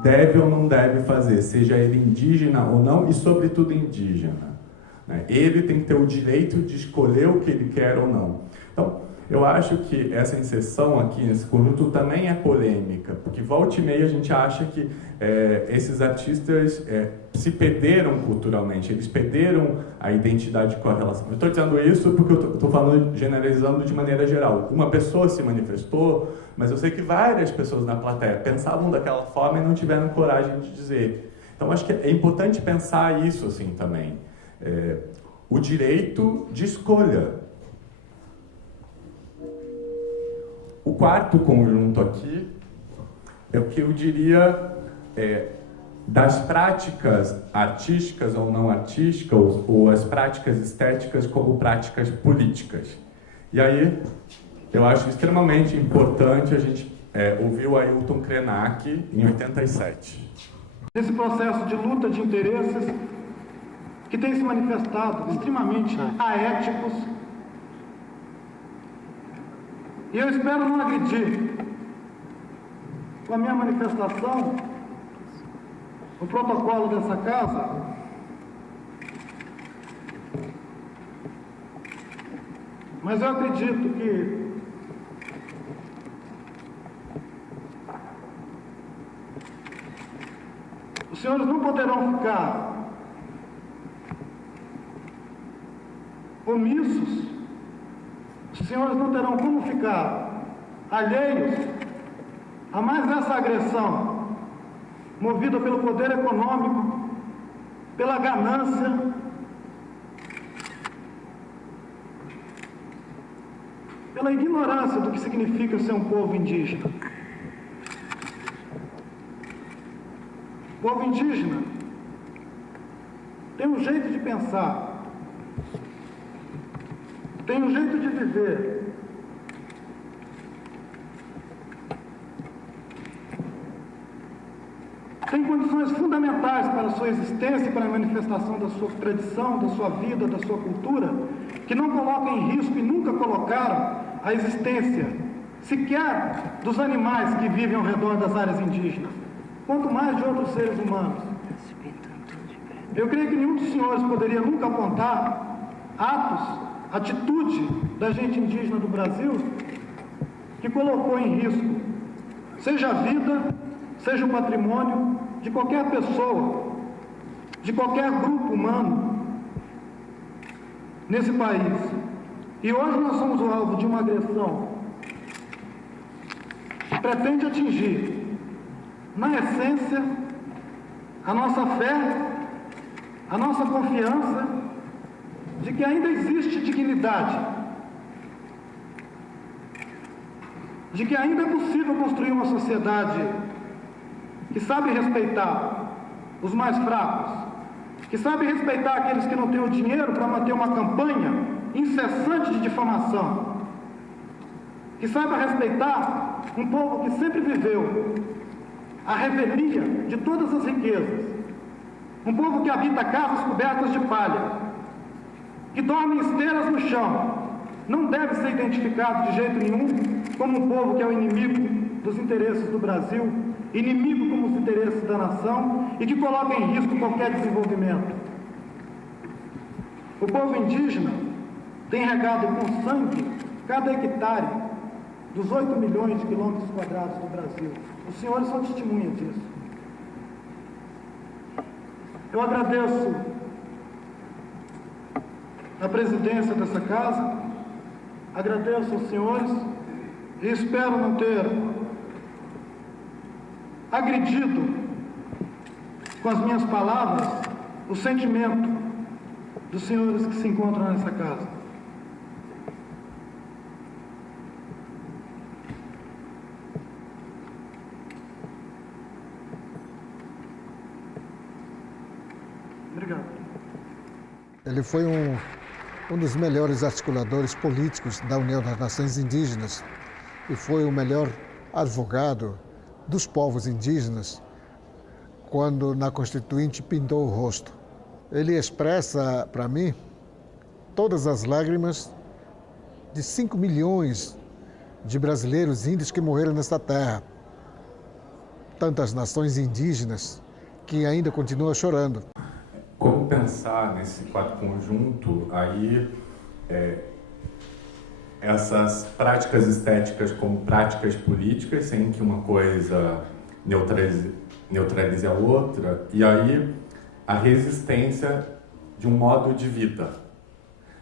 deve ou não deve fazer, seja ele indígena ou não, e sobretudo indígena. Ele tem que ter o direito de escolher o que ele quer ou não. Então, eu acho que essa inserção aqui nesse conjunto também é polêmica, porque volta e meia a gente acha que esses artistas se perderam culturalmente, eles perderam a identidade com a relação. Eu estou dizendo isso porque eu estou falando, generalizando de maneira geral. Uma pessoa se manifestou, mas eu sei que várias pessoas na plateia pensavam daquela forma e não tiveram coragem de dizer. Então, acho que é importante pensar isso assim também. O direito de escolha. O quarto conjunto aqui é o que eu diria das práticas artísticas ou não artísticas, ou as práticas estéticas como práticas políticas. E aí, eu acho extremamente importante a gente ouvir o Ailton Krenak em 87. Esse processo de luta de interesses que tem se manifestado extremamente aéticos. E eu espero não agredir com a minha manifestação o protocolo dessa casa, mas eu acredito que os senhores não poderão ficar omissos. Os senhores não terão como ficar alheios a mais essa agressão movida pelo poder econômico, pela ganância, pela ignorância do que significa ser um povo indígena. O povo indígena tem um jeito de pensar, tem um jeito de viver, tem condições fundamentais para a sua existência e para a manifestação da sua tradição, da sua vida, da sua cultura, que não colocam em risco e nunca colocaram a existência sequer dos animais que vivem ao redor das áreas indígenas, quanto mais de outros seres humanos. Eu creio que nenhum dos senhores poderia nunca apontar atos, atitude da gente indígena do Brasil que colocou em risco, seja a vida, seja o patrimônio de qualquer pessoa, de qualquer grupo humano nesse país. E hoje nós somos o alvo de uma agressão que pretende atingir, na essência, a nossa fé, a nossa confiança de que ainda existe dignidade, de que ainda é possível construir uma sociedade que sabe respeitar os mais fracos, que sabe respeitar aqueles que não têm o dinheiro para manter uma campanha incessante de difamação, que saiba respeitar um povo que sempre viveu a revelia de todas as riquezas, um povo que habita casas cobertas de palha, que dorme em esteiras no chão, não deve ser identificado de jeito nenhum como um povo que é o inimigo dos interesses do Brasil, inimigo como os interesses da nação e que coloca em risco qualquer desenvolvimento. O povo indígena tem regado com sangue cada hectare dos 8 milhões de quilômetros quadrados do Brasil. Os senhores são testemunhas disso. Eu agradeço a presidência dessa casa, agradeço aos senhores e espero não ter agredido com as minhas palavras o sentimento dos senhores que se encontram nessa casa. Obrigado. Ele foi um dos melhores articuladores políticos da União das Nações Indígenas e foi o melhor advogado dos povos indígenas quando na Constituinte pintou o rosto. Ele expressa para mim todas as lágrimas de 5 milhões de brasileiros índios que morreram nesta terra. Tantas nações indígenas que ainda continuam chorando. Como pensar nesse quadro conjunto aí essas práticas estéticas como práticas políticas, sem que uma coisa neutralize a outra, e aí a resistência de um modo de vida.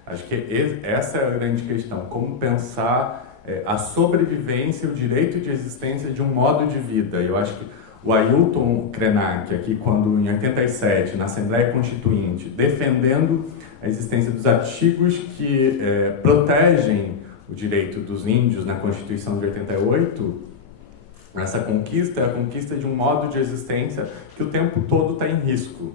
Acho que essa é a grande questão, como pensar a sobrevivência, o direito de existência de um modo de vida. Eu acho que o Ailton Krenak, aqui quando em 87, na Assembleia Constituinte, defendendo a existência dos artigos que protegem o direito dos índios na Constituição de 88, essa conquista é a conquista de um modo de existência que o tempo todo está em risco.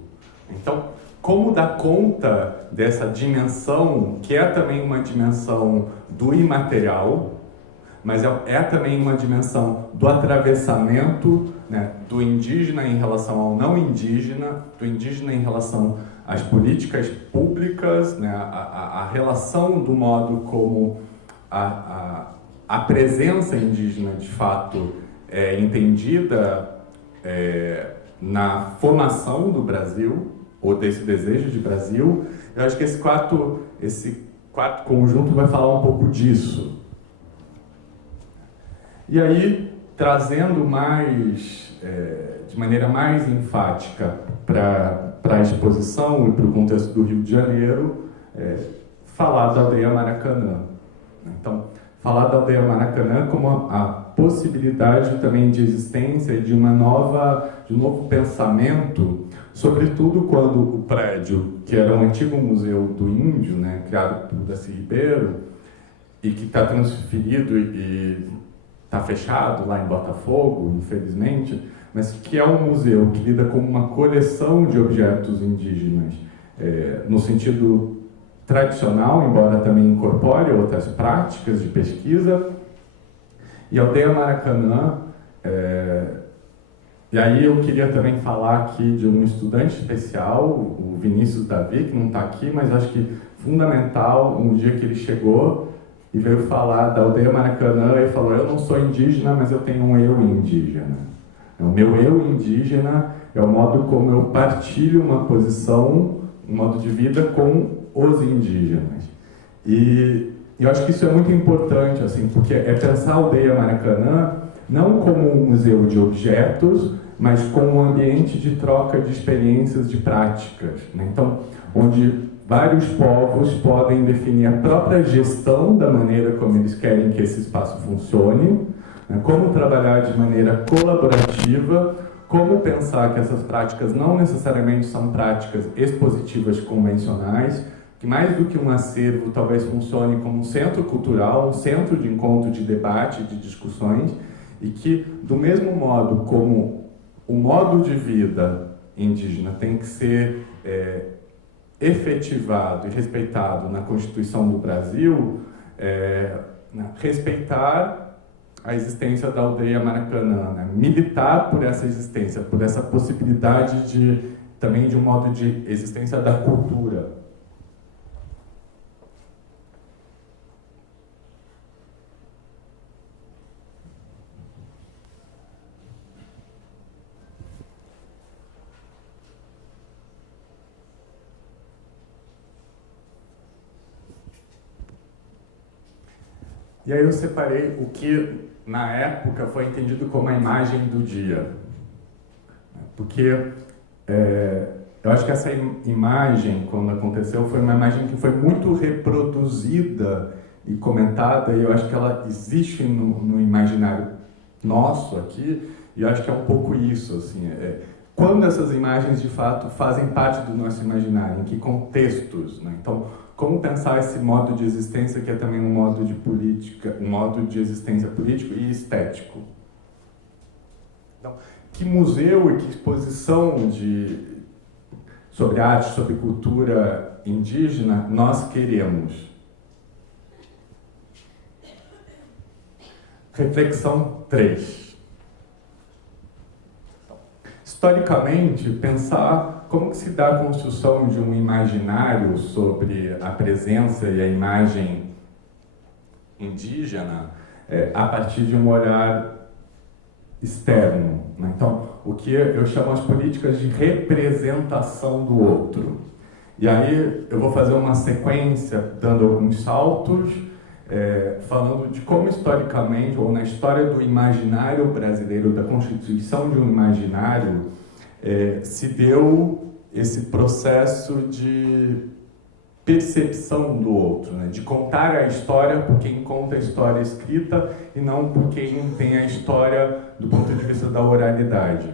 Então, como dar conta dessa dimensão, que é também uma dimensão do imaterial, mas é também uma dimensão do atravessamento, né, do indígena em relação ao não indígena, do indígena em relação às políticas públicas, né, a relação do modo como a presença indígena de fato é entendida na formação do Brasil, ou desse desejo de Brasil. Eu acho que esse quarto conjunto vai falar um pouco disso. E aí, trazendo de maneira mais enfática para a exposição e para o contexto do Rio de Janeiro, falar da aldeia Maracanã. Então, falar da aldeia Maracanã como a possibilidade também de existência de um novo pensamento, sobretudo quando o prédio, que era o antigo Museu do Índio, né, criado por Darcy Ribeiro, e que está transferido e está fechado lá em Botafogo, infelizmente, mas que é um museu que lida com uma coleção de objetos indígenas, no sentido tradicional, embora também incorpore outras práticas de pesquisa. E a aldeia Maracanã, e aí eu queria também falar aqui de um estudante especial, o Vinícius Davi, que não está aqui, mas acho que fundamental, um dia que ele chegou e veio falar da aldeia Maracanã, e falou: eu não sou indígena, mas eu tenho um eu indígena. O meu eu indígena é o modo como eu partilho uma posição, um modo de vida com os indígenas. E eu acho que isso é muito importante, assim, porque é pensar a aldeia Maracanã não como um museu de objetos, mas como um ambiente de troca de experiências, de práticas, né? Então, onde vários povos podem definir a própria gestão da maneira como eles querem que esse espaço funcione, né? Como trabalhar de maneira colaborativa, como pensar que essas práticas não necessariamente são práticas expositivas convencionais, que mais do que um acervo talvez funcione como um centro cultural, um centro de encontro, de debate, de discussões, e que, do mesmo modo como o modo de vida indígena tem que ser efetivado e respeitado na Constituição do Brasil, respeitar a existência da aldeia Maracanã, né? Militar por essa existência, por essa possibilidade também de um modo de existência da cultura. E aí eu separei o que, na época, foi entendido como a imagem do dia. Porque eu acho que essa imagem, quando aconteceu, foi uma imagem que foi muito reproduzida e comentada, e eu acho que ela existe no imaginário nosso aqui, e eu acho que é um pouco isso, assim, quando essas imagens, de fato, fazem parte do nosso imaginário, em que contextos, né? Então, como pensar esse modo de existência que é também um modo de política, um modo de existência político e estético. Então, que museu e que exposição sobre arte, sobre cultura indígena nós queremos? Reflexão 3. Historicamente, pensar como que se dá a construção de um imaginário sobre a presença e a imagem indígena a partir de um olhar externo, né? Então, o que eu chamo as políticas de representação do outro. E aí eu vou fazer uma sequência, dando alguns saltos, falando de como historicamente, ou na história do imaginário brasileiro, da constituição de um imaginário, se deu esse processo de percepção do outro, né? De contar a história por quem conta a história escrita e não por quem tem a história do ponto de vista da oralidade.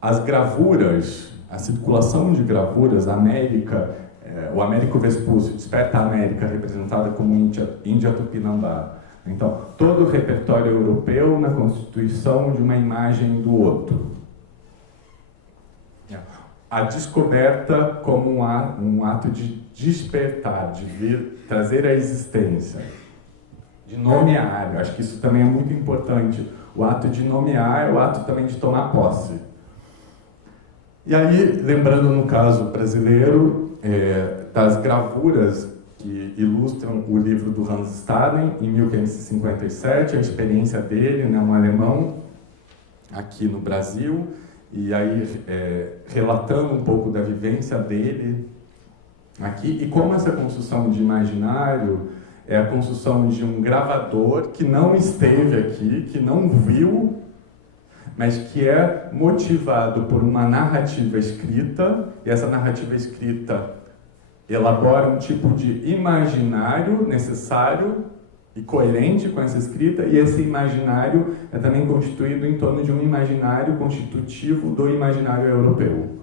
As gravuras, a circulação de gravuras, a América, o Américo Vespúcio, Desperta a América, representada como Índia Tupinambá. Então, todo o repertório europeu na constituição de uma imagem do outro. A descoberta como um ato de despertar, de trazer a existência, de nomear. Eu acho que isso também é muito importante. O ato de nomear é o ato também de tomar posse. E aí, lembrando no caso brasileiro, das gravuras que ilustram o livro do Hans Staden, em 1557, a experiência dele, né, um alemão, aqui no Brasil, e aí relatando um pouco da vivência dele aqui, e como essa construção de imaginário é a construção de um gravador que não esteve aqui, que não viu, mas que é motivado por uma narrativa escrita, e essa narrativa escrita elabora um tipo de imaginário necessário e coerente com essa escrita, e esse imaginário é também constituído em torno de um imaginário constitutivo do imaginário europeu.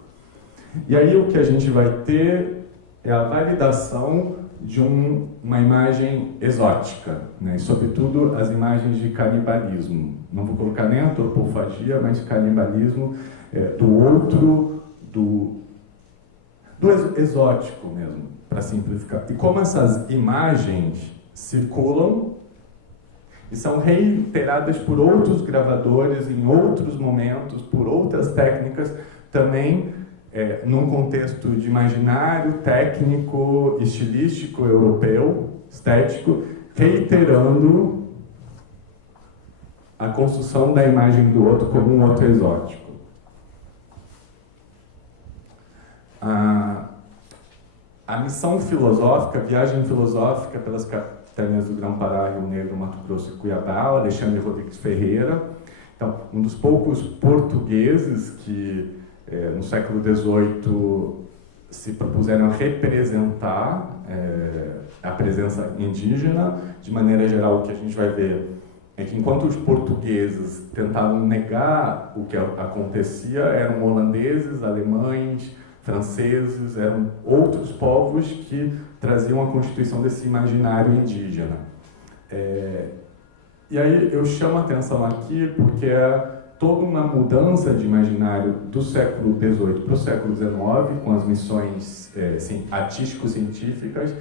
E aí o que a gente vai ter é a validação de uma imagem exótica, né? E, sobretudo, as imagens de canibalismo. Não vou colocar nem antropofagia, mas canibalismo do outro, do exótico mesmo, para simplificar. E como essas imagens circulam e são reiteradas por outros gravadores em outros momentos, por outras técnicas, também num contexto de imaginário, técnico, estilístico, europeu, estético, reiterando a construção da imagem do outro como um outro exótico. A missão filosófica, a viagem filosófica pelas capitanias do Grão-Pará, Rio Negro, Mato Grosso e Cuiabá, Alexandre Rodrigues Ferreira. Então, um dos poucos portugueses que no século XVIII se propuseram a representar a presença indígena. De maneira geral, o que a gente vai ver é que enquanto os portugueses tentavam negar o que acontecia, eram holandeses, alemães, franceses, eram outros povos que traziam a constituição desse imaginário indígena. E aí eu chamo a atenção aqui porque toda uma mudança de imaginário do século XVIII para o século XIX, com as missões artístico-científicas,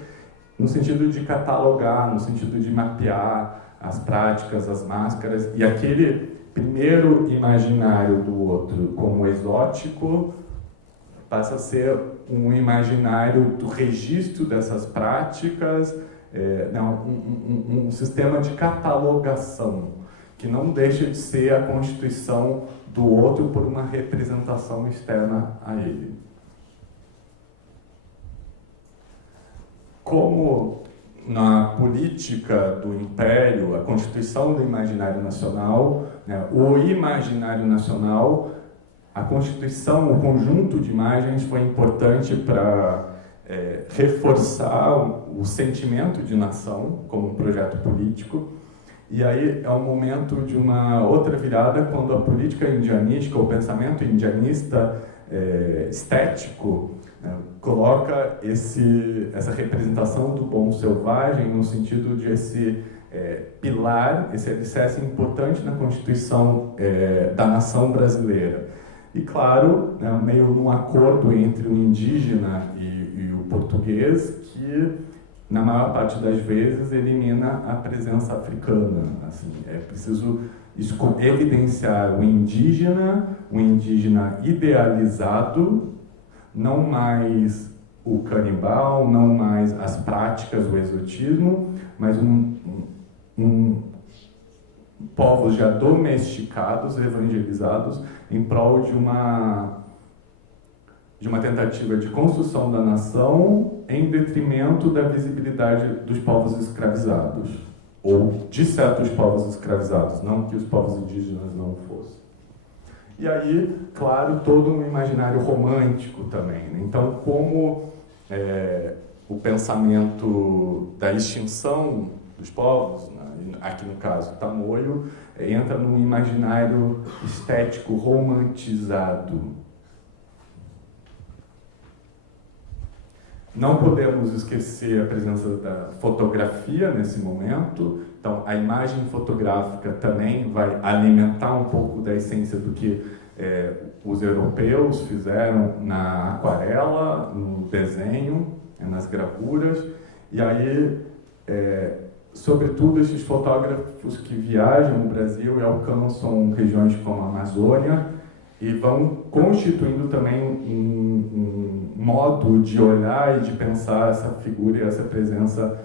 no sentido de catalogar, no sentido de mapear as práticas, as máscaras, e aquele primeiro imaginário do outro como exótico passa a ser um imaginário do registro dessas práticas, um sistema de catalogação, que não deixa de ser a constituição do outro por uma representação externa a ele. Como na política do Império, a constituição do imaginário nacional, o imaginário nacional, a constituição, o conjunto de imagens foi importante para reforçar o sentimento de nação como um projeto político. E aí é um momento de uma outra virada, quando a política indianística, o pensamento indianista estético, coloca essa representação do bom selvagem no sentido de esse pilar, esse alicerce importante na constituição da nação brasileira. E claro, meio num acordo entre o indígena e o português, que na maior parte das vezes elimina a presença africana. Assim, é preciso evidenciar o indígena idealizado, não mais o canibal, não mais as práticas, o exotismo, mas povos já domesticados, evangelizados, em prol de uma tentativa de construção da nação em detrimento da visibilidade dos povos escravizados, ou de certos povos escravizados, não que os povos indígenas não fossem. E aí, claro, todo um imaginário romântico também, né? Então, como o pensamento da extinção dos povos, né? Aqui no caso Tamoio, entra num imaginário estético romantizado. Não podemos esquecer a presença da fotografia nesse momento. Então, a imagem fotográfica também vai alimentar um pouco da essência do que os europeus fizeram na aquarela, no desenho, nas gravuras. E aí, sobretudo, esses fotógrafos que viajam no Brasil e alcançam regiões como a Amazônia e vão constituindo também um modo de olhar e de pensar essa figura e essa presença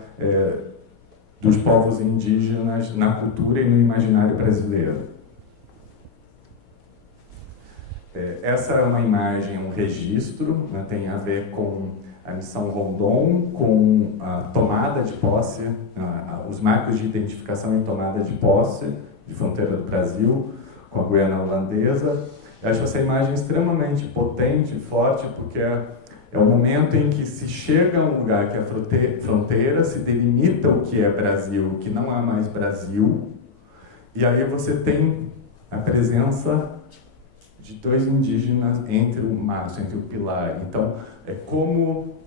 dos povos indígenas na cultura e no imaginário brasileiro. Essa é uma imagem, um registro, né, tem a ver com a missão Rondon, com a tomada de posse, os marcos de identificação e tomada de posse de fronteira do Brasil com a Guiana Holandesa. Eu acho essa imagem extremamente potente e forte, porque é o momento em que se chega a um lugar que é a fronteira, se delimita o que é Brasil, o que não há mais Brasil, e aí você tem a presença de dois indígenas entre o maço, entre o pilar. Então, é como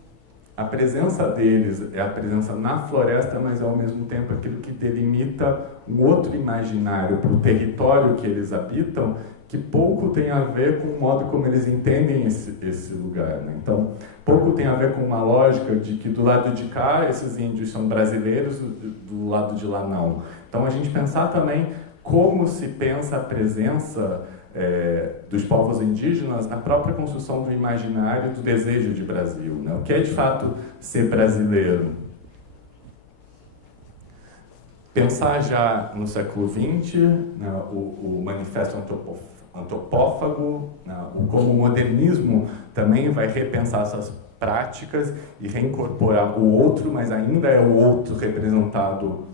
a presença deles é a presença na floresta, mas ao mesmo tempo aquilo que delimita um outro imaginário para o território que eles habitam, que pouco tem a ver com o modo como eles entendem esse lugar, né? Então, pouco tem a ver com uma lógica de que do lado de cá esses índios são brasileiros, do lado de lá não. Então, a gente pensar também como se pensa a presença dos povos indígenas na própria construção do imaginário do desejo de Brasil, né? O que é de fato ser brasileiro? Pensar já no século XX, né, o manifesto antropófago, né, como o modernismo também vai repensar essas práticas e reincorporar o outro, mas ainda é o outro representado,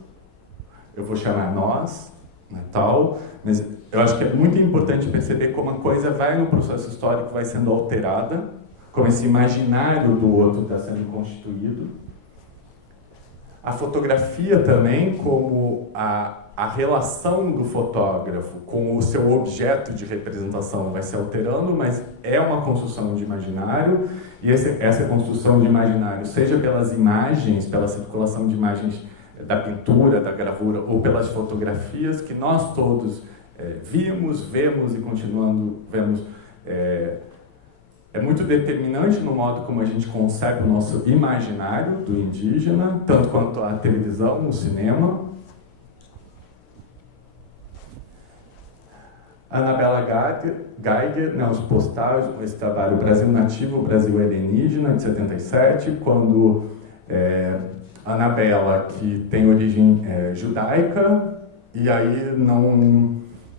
eu vou chamar nós, né, tal, mas eu acho que é muito importante perceber como a coisa vai no processo histórico, vai sendo alterada, como esse imaginário do outro está sendo constituído. A fotografia também, como a relação do fotógrafo com o seu objeto de representação vai se alterando, mas é uma construção de imaginário, e essa construção de imaginário, seja pelas imagens, pela circulação de imagens da pintura, da gravura, ou pelas fotografias que nós todos vemos e continuando vemos, é muito determinante no modo como a gente concebe o nosso imaginário do indígena, tanto quanto a televisão, o cinema. Anabela Geiger, Os Postais, esse trabalho Brasil Nativo, Brasil Alienígena, de 77, quando Anabela, que tem origem judaica, e aí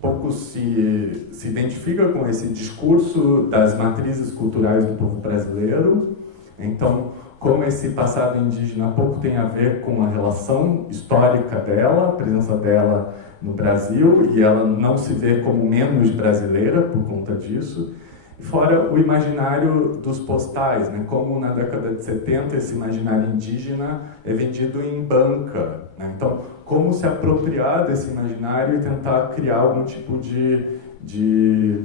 pouco se identifica com esse discurso das matrizes culturais do povo brasileiro. Então, como esse passado indígena pouco tem a ver com a relação histórica dela, a presença dela no Brasil, e ela não se vê como menos brasileira por conta disso. E fora o imaginário dos postais, né? Como na década de 70 esse imaginário indígena é vendido em banca, né? Então, como se apropriar desse imaginário e tentar criar algum tipo de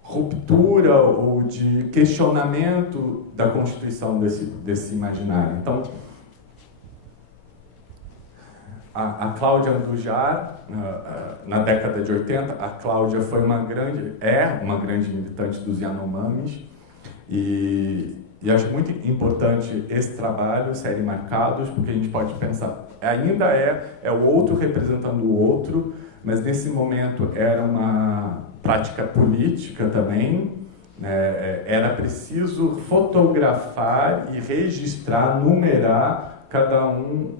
ruptura ou de questionamento da constituição desse imaginário. Então, a Cláudia Andujar, na década de 80, a Cláudia foi uma grande militante dos Yanomamis, e acho muito importante esse trabalho, Série Marcados, porque a gente pode pensar, ainda é o outro representando o outro, mas nesse momento era uma prática política também, né? Era preciso fotografar e registrar, numerar cada um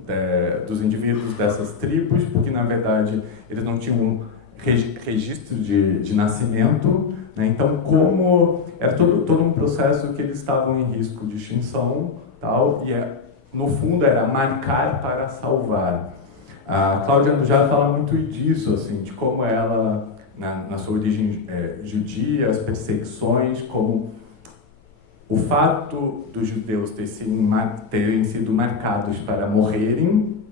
dos indivíduos dessas tribos, porque na verdade eles não tinham registro de nascimento, né? Então, como era todo um processo que eles estavam em risco de extinção, tal, e no fundo era marcar para salvar. A Cláudia Andujar fala muito disso, assim, de como ela, na sua origem judia, as perseguições, como o fato dos judeus terem sido marcados para morrerem,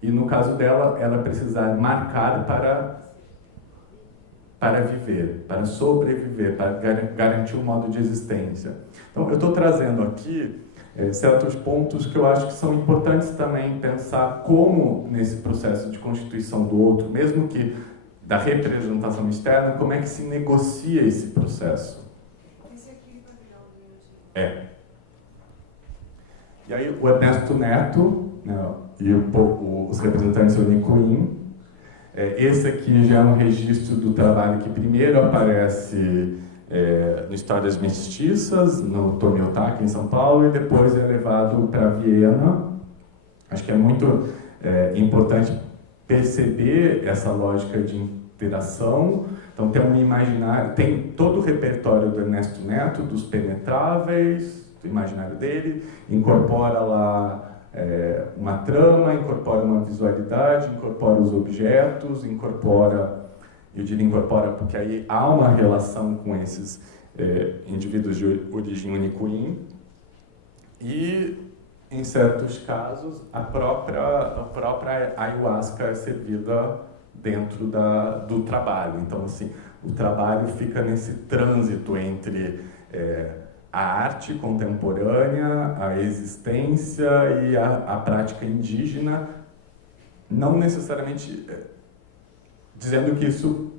e no caso dela, ela precisar marcar para viver, para sobreviver, para garantir um modo de existência. Então, eu estou trazendo aqui certos pontos que eu acho que são importantes também pensar como, nesse processo de constituição do outro, mesmo que da representação externa, como é que se negocia esse processo. E aí o Ernesto Neto, né, e os representantes Unicuim, esse aqui já é um registro do trabalho que primeiro aparece no Histórias Mestiças, no Tommy Otaki, em São Paulo, e depois é levado para Viena. Acho que é muito importante perceber essa lógica de interação. Então tem um imaginário, tem todo o repertório do Ernesto Neto, dos penetráveis, do imaginário dele, incorpora lá uma trama, incorpora uma visualidade, incorpora os objetos, eu diria incorpora porque aí há uma relação com esses indivíduos de origem Unicuim, e em certos casos a própria ayahuasca é servida dentro do trabalho. Então, assim, o trabalho fica nesse trânsito entre a arte contemporânea, a existência e a prática indígena, não necessariamente dizendo que isso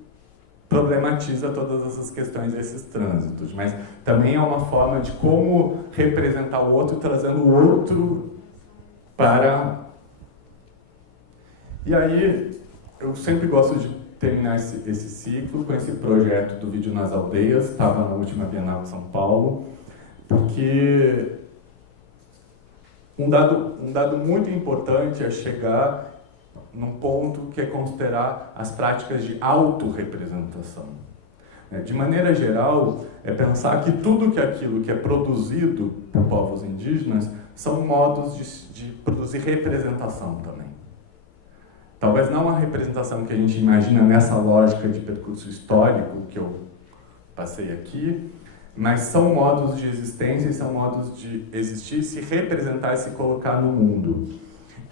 problematiza todas essas questões desses trânsitos, mas também é uma forma de como representar o outro, trazendo o outro para... E aí, eu sempre gosto de terminar esse ciclo com esse projeto do Vídeo nas Aldeias, estava na última Bienal de São Paulo, porque um dado muito importante é chegar num ponto que é considerar as práticas de autorrepresentação. De maneira geral, é pensar que tudo aquilo que é produzido por povos indígenas são modos de produzir representação também. Talvez não a representação que a gente imagina nessa lógica de percurso histórico que eu passei aqui, mas são modos de existência, são modos de existir, se representar e se colocar no mundo.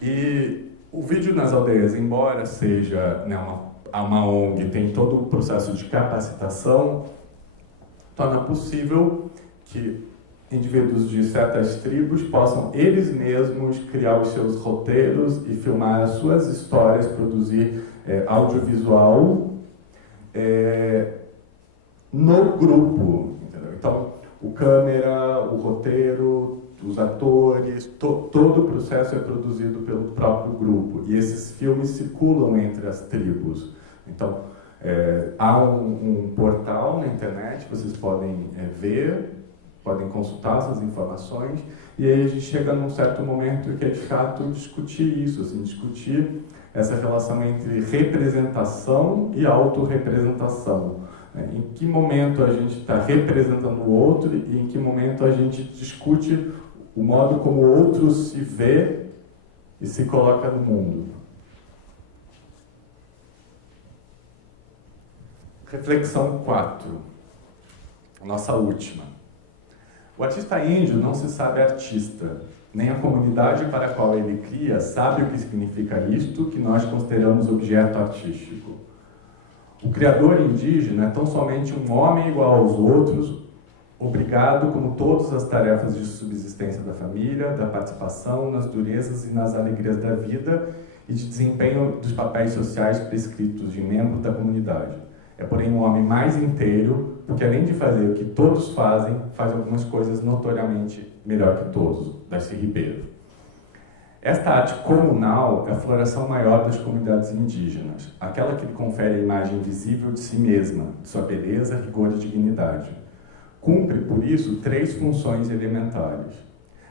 E o Vídeo nas Aldeias, embora seja uma ONG, tem todo o processo de capacitação, torna possível que indivíduos de certas tribos possam eles mesmos criar os seus roteiros e filmar as suas histórias, produzir audiovisual, no grupo, entendeu? Então, o câmera, o roteiro, os atores, todo o processo é produzido pelo próprio grupo. E esses filmes circulam entre as tribos. Então, há um portal na internet, vocês podem ver, podem consultar essas informações, e aí a gente chega num certo momento que é de fato discutir isso, assim, discutir essa relação entre representação e autorrepresentação. Em que momento a gente está representando o outro e em que momento a gente discute o modo como o outro se vê e se coloca no mundo. Reflexão 4, nossa última. O artista índio não se sabe artista, nem a comunidade para a qual ele cria sabe o que significa isto que nós consideramos objeto artístico. O criador indígena é tão somente um homem igual aos outros, obrigado como todas as tarefas de subsistência da família, da participação nas durezas e nas alegrias da vida e de desempenho dos papéis sociais prescritos de membro da comunidade. É, porém, um homem mais inteiro, porque além de fazer o que todos fazem, faz algumas coisas notoriamente melhor que todos. Darcy Ribeiro. Esta arte comunal é a floração maior das comunidades indígenas, aquela que lhe confere a imagem visível de si mesma, de sua beleza, rigor e dignidade. Cumpre, por isso, 3 funções elementares.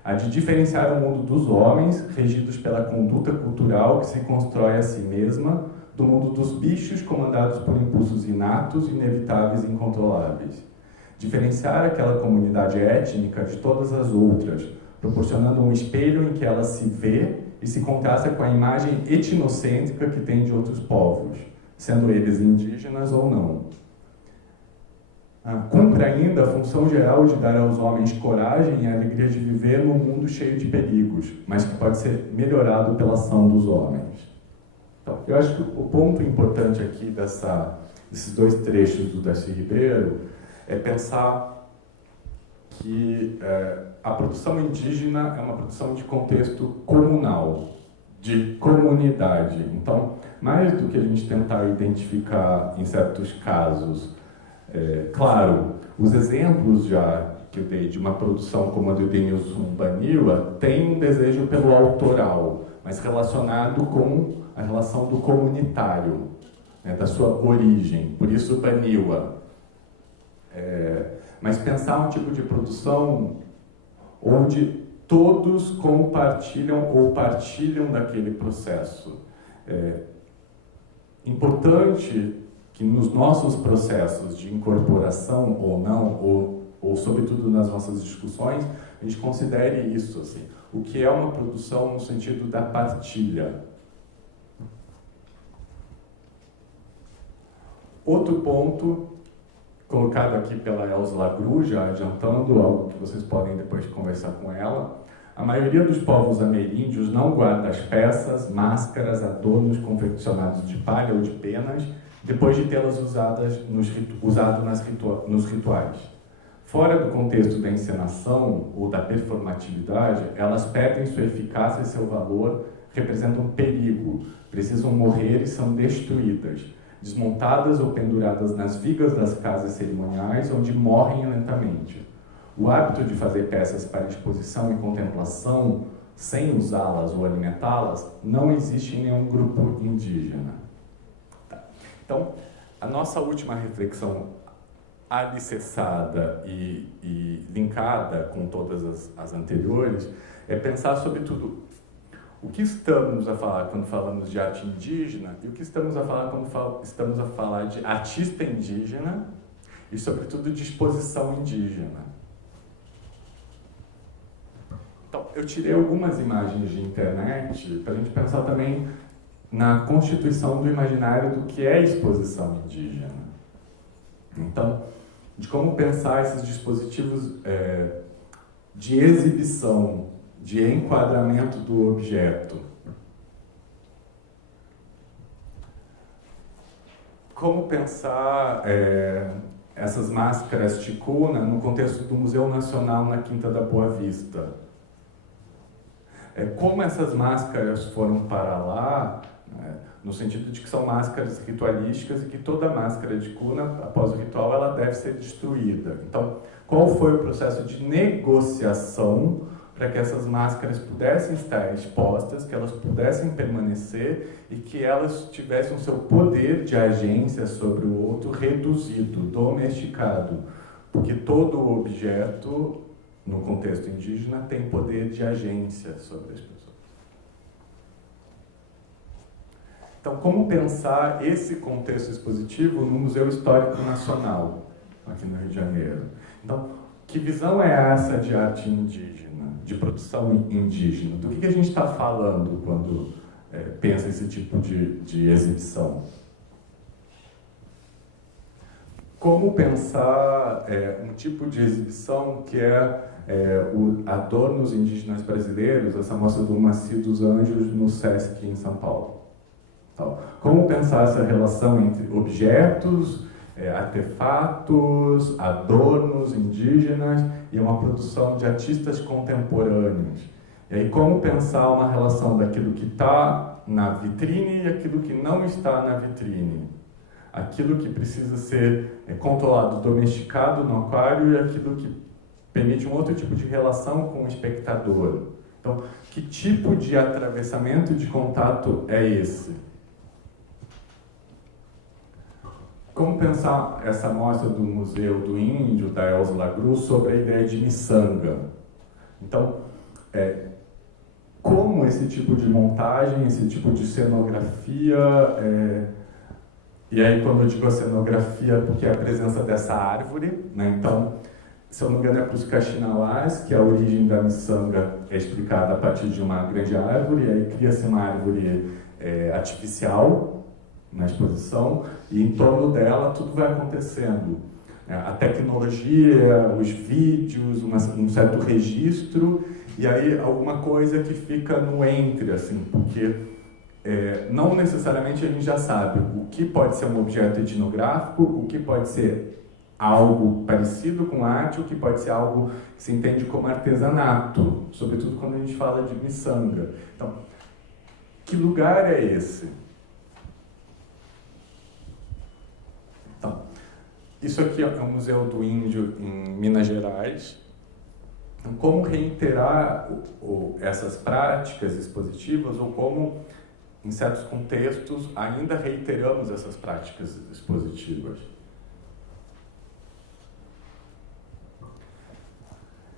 A de diferenciar o mundo dos homens, regidos pela conduta cultural que se constrói a si mesma, do mundo dos bichos, comandados por impulsos inatos, inevitáveis e incontroláveis. Diferenciar aquela comunidade étnica de todas as outras, proporcionando um espelho em que ela se vê e se contrasta com a imagem etnocêntrica que tem de outros povos, sendo eles indígenas ou não. Cumpre ainda a função geral de dar aos homens coragem e a alegria de viver num mundo cheio de perigos, mas que pode ser melhorado pela ação dos homens. Então, eu acho que o ponto importante aqui desses 2 trechos do Darcy Ribeiro é pensar que a produção indígena é uma produção de contexto comunal, de comunidade. Então, mais do que a gente tentar identificar em certos casos, claro, os exemplos já que eu dei de uma produção como a do Denilson Baniwa tem um desejo pelo autoral, mas relacionado com a relação do comunitário, da sua origem, por isso Baniwa. Mas pensar um tipo de produção onde todos compartilham ou partilham daquele processo. Importante que nos nossos processos de incorporação ou não, ou sobretudo nas nossas discussões, a gente considere isso, assim, o que é uma produção no sentido da partilha. Outro ponto colocado aqui pela Elza Lagru, já adiantando algo que vocês podem depois conversar com ela, a maioria dos povos ameríndios não guarda as peças, máscaras, adornos confeccionados de palha ou de penas, depois de tê-las usado nos rituais. Fora do contexto da encenação ou da performatividade, elas perdem sua eficácia e seu valor, representam perigo, precisam morrer e são destruídas, desmontadas ou penduradas nas vigas das casas cerimoniais, onde morrem lentamente. O hábito de fazer peças para exposição e contemplação, sem usá-las ou alimentá-las, não existe em nenhum grupo indígena. Tá. Então, a nossa última reflexão alicerçada e linkada com todas as anteriores é pensar, sobretudo, o que estamos a falar quando falamos de arte indígena e o que estamos a falar quando estamos a falar de artista indígena e, sobretudo, de exposição indígena. Então, eu tirei algumas imagens de internet para a gente pensar também na constituição do imaginário do que é exposição indígena. Então, de como pensar esses dispositivos de exibição, de enquadramento do objeto. Como pensar essas máscaras ticuna no contexto do Museu Nacional na Quinta da Boa Vista. Como essas máscaras foram para lá né? No sentido de que são máscaras ritualísticas e que toda máscara de cuna, após o ritual, ela deve ser destruída. Então, qual foi o processo de negociação para que essas máscaras pudessem estar expostas, que elas pudessem permanecer e que elas tivessem o seu poder de agência sobre o outro reduzido, domesticado? Porque todo objeto, no contexto indígena, tem poder de agência sobre as pessoas. Então, como pensar esse contexto expositivo no Museu Histórico Nacional, aqui no Rio de Janeiro? Então, que visão é essa de arte indígena, de produção indígena? Do que a gente está falando quando pensa esse tipo de exibição? Como pensar um tipo de exibição que o Adornos Indígenas Brasileiros, essa mostra do Macio dos Anjos no Sesc em São Paulo? Então, como pensar essa relação entre objetos, artefatos, adornos indígenas e uma produção de artistas contemporâneos? E aí, como pensar uma relação daquilo que está na vitrine e aquilo que não está na vitrine? Aquilo que precisa ser controlado, domesticado no aquário e aquilo que permite um outro tipo de relação com o espectador. Então, que tipo de atravessamento de contato é esse? Como pensar essa mostra do Museu do Índio, da Elza Lagru, sobre a ideia de miçanga? Então, como esse tipo de montagem, esse tipo de cenografia, e aí quando eu digo a cenografia, porque é a presença dessa árvore, né? Então, se eu não me engano é para os Kaxinawás, que a origem da miçanga é explicada a partir de uma grande árvore, e aí cria-se uma árvore artificial na exposição, e em torno dela tudo vai acontecendo. A tecnologia, os vídeos, um certo registro, e aí alguma coisa que fica no entre, assim, porque não necessariamente a gente já sabe o que pode ser um objeto etnográfico, o que pode ser algo parecido com arte, o que pode ser algo que se entende como artesanato, sobretudo quando a gente fala de miçanga. Então, que lugar é esse? Então, isso aqui é o Museu do Índio em Minas Gerais. Então, como reiterar essas práticas expositivas ou como, em certos contextos, ainda reiteramos essas práticas expositivas?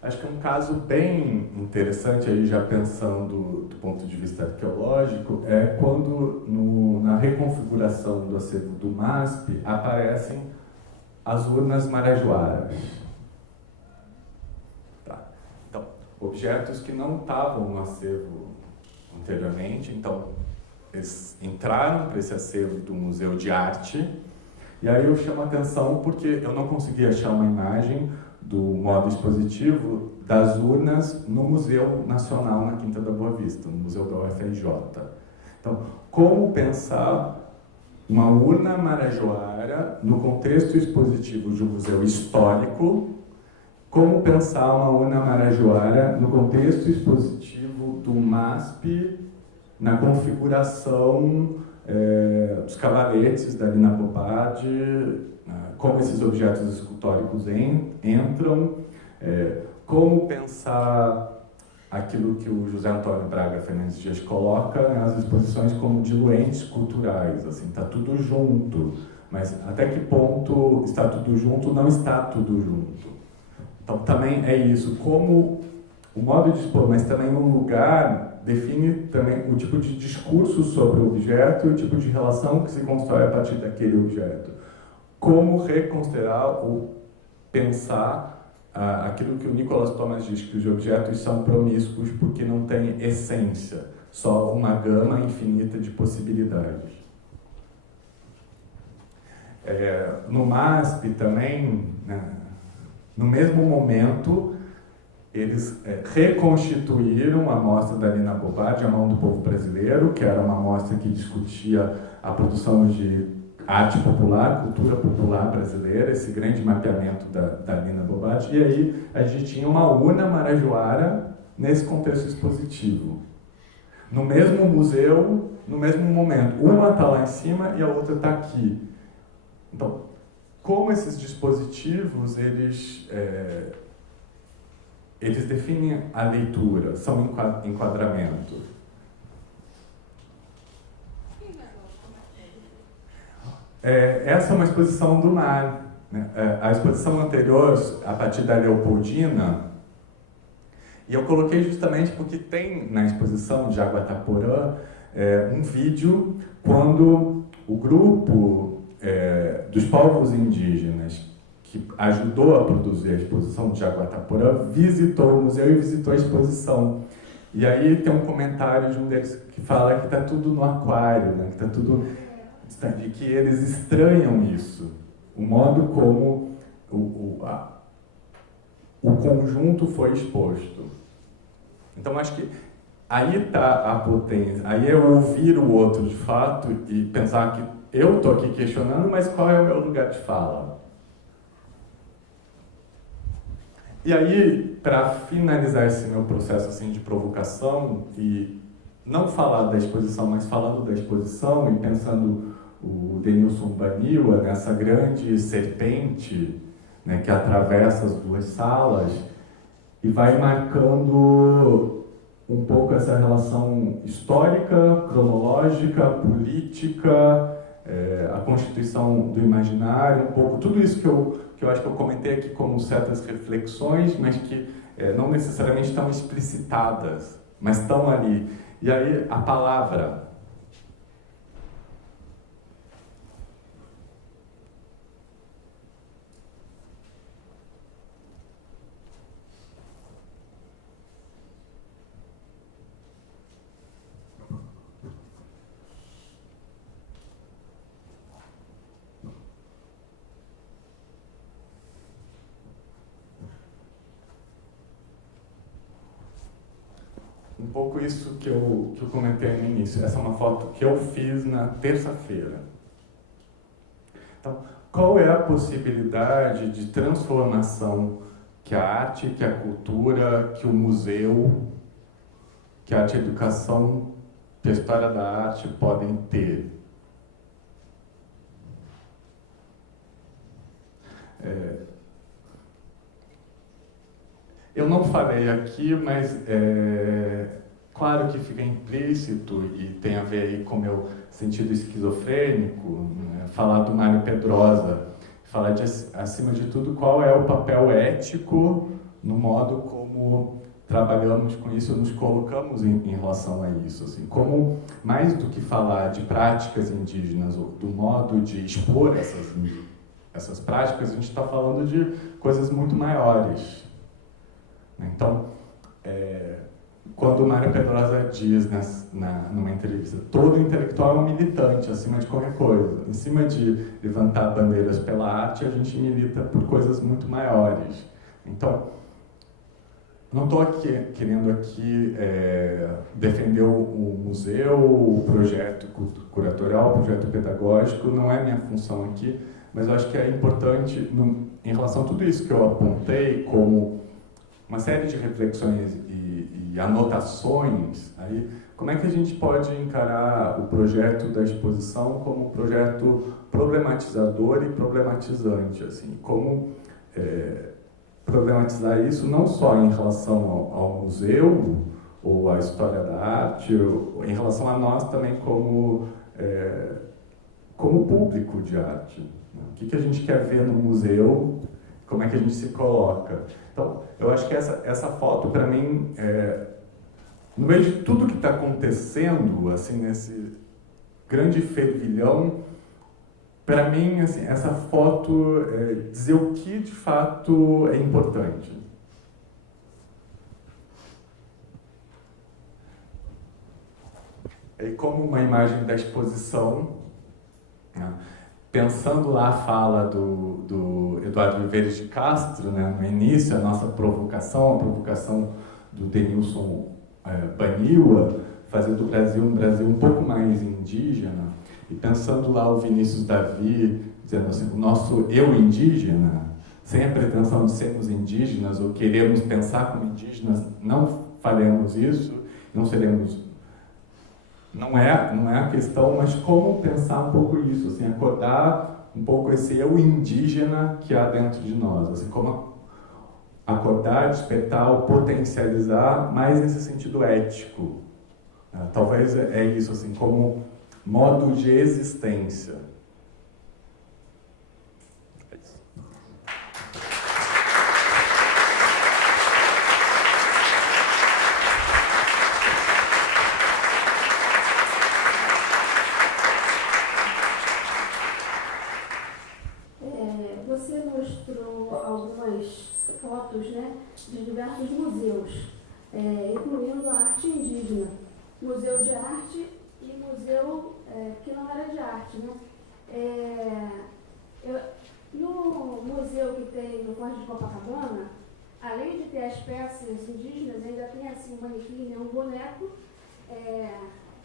Acho que um caso bem interessante, aí já pensando do ponto de vista arqueológico, é quando na reconfiguração do acervo do MASP aparecem as urnas marajoaras. Tá. Então, objetos que não estavam no acervo anteriormente, então eles entraram para esse acervo do Museu de Arte, e aí eu chamo a atenção porque eu não consegui achar uma imagem do modo expositivo das urnas no Museu Nacional na Quinta da Boa Vista, no Museu da UFRJ. Então, como pensar uma urna marajoara no contexto expositivo de um museu histórico? Como pensar uma urna marajoara no contexto expositivo do MASP, na configuração dos cavaletes da Lina Bobbad, como esses objetos escultóricos entram, como pensar aquilo que o José Antônio Braga Fernandes Dias coloca nas exposições como diluentes culturais, assim, está tudo junto, mas até que ponto está tudo junto, não está tudo junto. Então também é isso, como o modo de expor, mas também um lugar define também o tipo de discurso sobre o objeto e o tipo de relação que se constrói a partir daquele objeto. Como reconsiderar ou pensar aquilo que o Nicholas Thomas diz, que os objetos são promíscuos porque não têm essência, só uma gama infinita de possibilidades. No MASP também, né, no mesmo momento, eles reconstituíram a mostra da Lina Bobbad, A Mão do Povo Brasileiro, que era uma mostra que discutia a produção de arte popular, cultura popular brasileira, esse grande mapeamento da Lina Bobbad, e aí a gente tinha uma urna marajoara nesse contexto expositivo. no mesmo museu, no mesmo momento. Uma está lá em cima e a outra está aqui. Então, como esses dispositivos, eles definem a leitura, são enquadramento. Essa é uma exposição do mar, né? A exposição anterior, a partir da Leopoldina, e eu coloquei justamente porque tem na exposição de Jaguataporã um vídeo quando o grupo dos povos indígenas que ajudou a produzir a exposição de Jaguataporã visitou o museu e visitou a exposição. E aí tem um comentário de um deles que fala que está tudo no aquário, né? Que está tudo... de que eles estranham isso, o modo como o conjunto foi exposto. Então, acho que aí está a potência, aí é ouvir o outro de fato e pensar que eu estou aqui questionando, mas qual é o meu lugar de fala? E aí, para finalizar esse meu processo assim, de provocação, e não falar da exposição, mas falando da exposição e pensando o Denilson Baniwa nessa grande serpente, né, que atravessa as duas salas e vai marcando um pouco essa relação histórica, cronológica, política, a constituição do imaginário, um pouco tudo isso que eu acho que eu comentei aqui como certas reflexões, mas que não necessariamente estão explicitadas, mas estão ali. E aí a palavra. Um pouco isso que eu comentei no início. Essa é uma foto que eu fiz na terça-feira. Então, qual é a possibilidade de transformação que a arte, que a cultura, que o museu, que a arte e a educação, que a história da arte podem ter? Eu não falei aqui, mas claro que fica implícito e tem a ver aí com o meu sentido esquizofrênico, né? Falar do Mário Pedrosa, falar de, acima de tudo, qual é o papel ético no modo como trabalhamos com isso, nos colocamos em relação a isso. Assim, como, mais do que falar de práticas indígenas ou do modo de expor essas práticas, a gente está falando de coisas muito maiores. Então, quando o Mário Pedrosa diz numa entrevista, todo intelectual é um militante, acima de qualquer coisa. Em cima de levantar bandeiras pela arte, a gente milita por coisas muito maiores. Então, não estou querendo aqui defender o museu, o projeto curatorial, o projeto pedagógico, não é minha função aqui, mas eu acho que é importante, em relação a tudo isso que eu apontei, como uma série de reflexões e anotações, aí, como é que a gente pode encarar o projeto da exposição como um projeto problematizador e problematizante, assim, como problematizar isso não só em relação ao museu ou à história da arte, ou em relação a nós também como público de arte. O que a gente quer ver no museu, como é que a gente se coloca. Então, eu acho que essa foto, para mim, no meio de tudo que está acontecendo, assim, nesse grande fervilhão, para mim, assim, essa foto dizer o que de fato é importante. E como uma imagem da exposição, né? Pensando lá a fala do Eduardo Viveiros de Castro, né, no início, a nossa provocação, a provocação do Denilson Baniwa, fazer do Brasil um Brasil um pouco mais indígena, e pensando lá o Vinícius Davi, dizendo assim, o nosso eu indígena, sem a pretensão de sermos indígenas ou queremos pensar como indígenas, não faremos isso, não seremos não é a questão, mas como pensar um pouco isso, assim, acordar um pouco esse eu indígena que há dentro de nós, assim, como acordar, despertar ou potencializar, mais nesse sentido ético. Talvez é isso, assim, como modo de existência. É isso. Você mostrou algumas fotos, né, de diversos museus, incluindo a arte indígena, museu de arte e museu que não era de arte, né? No museu que tem no Forte de Copacabana, além de ter as peças indígenas, ainda tem assim um manequim, né, um boneco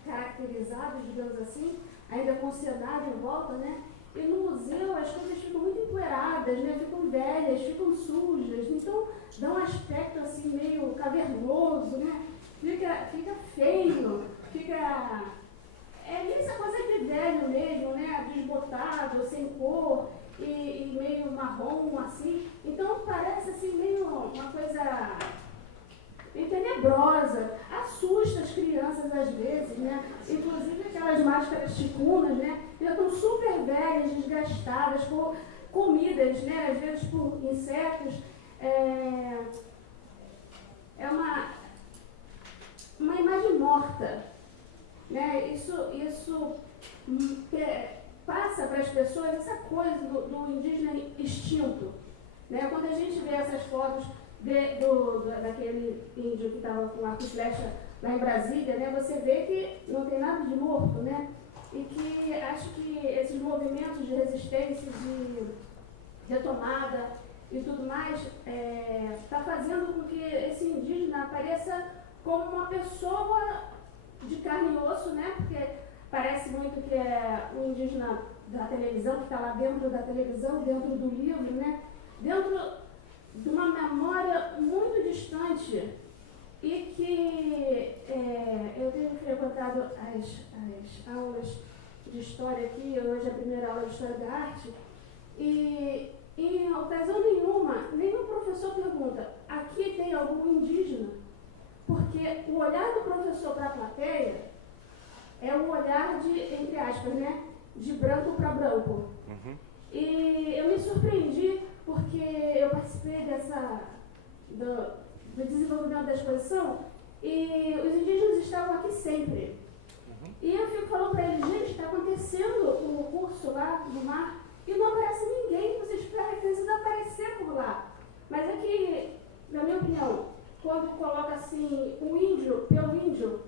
caracterizado, digamos assim, ainda com cenário em volta, né? E no museu as coisas ficam muito empoeiradas, né? Ficam velhas, ficam sujas, então dá um aspecto assim meio cavernoso, né? Fica feio, fica... essa coisa de velho mesmo, né? Desbotado, sem cor e meio marrom, assim. Então parece assim meio uma coisa meio tenebrosa. Assusta as crianças às vezes, né? Inclusive aquelas máscaras chicunas, né? Já estão super velhas, desgastadas, comidas, né? Às vezes por insetos. É uma imagem morta, né? Isso passa para as pessoas essa coisa do indígena extinto, né? Quando a gente vê essas fotos daquele índio que estava com arco e flecha lá em Brasília, né? Você vê que não tem nada de morto, né? E que acho que esses movimentos de resistência, de retomada e tudo mais, está fazendo com que esse indígena apareça como uma pessoa de carne e osso, né? Porque parece muito que é um indígena da televisão, que está lá dentro da televisão, dentro do livro, né? Dentro de uma memória muito distante e que eu tenho frequentado as aulas de história aqui, hoje é a primeira aula de História da Arte, e em ocasião nenhum professor pergunta, aqui tem algum indígena? Porque o olhar do professor para a plateia é um olhar de, entre aspas, né, de branco para branco. Uhum. E eu me surpreendi porque eu participei do desenvolvimento da exposição e os indígenas estavam aqui sempre. Uhum. E eu fico falando para eles, gente, está acontecendo um curso lá no mar e não aparece ninguém, vocês precisam aparecer por lá. Mas é que, na minha opinião, quando coloca assim o índio pelo índio,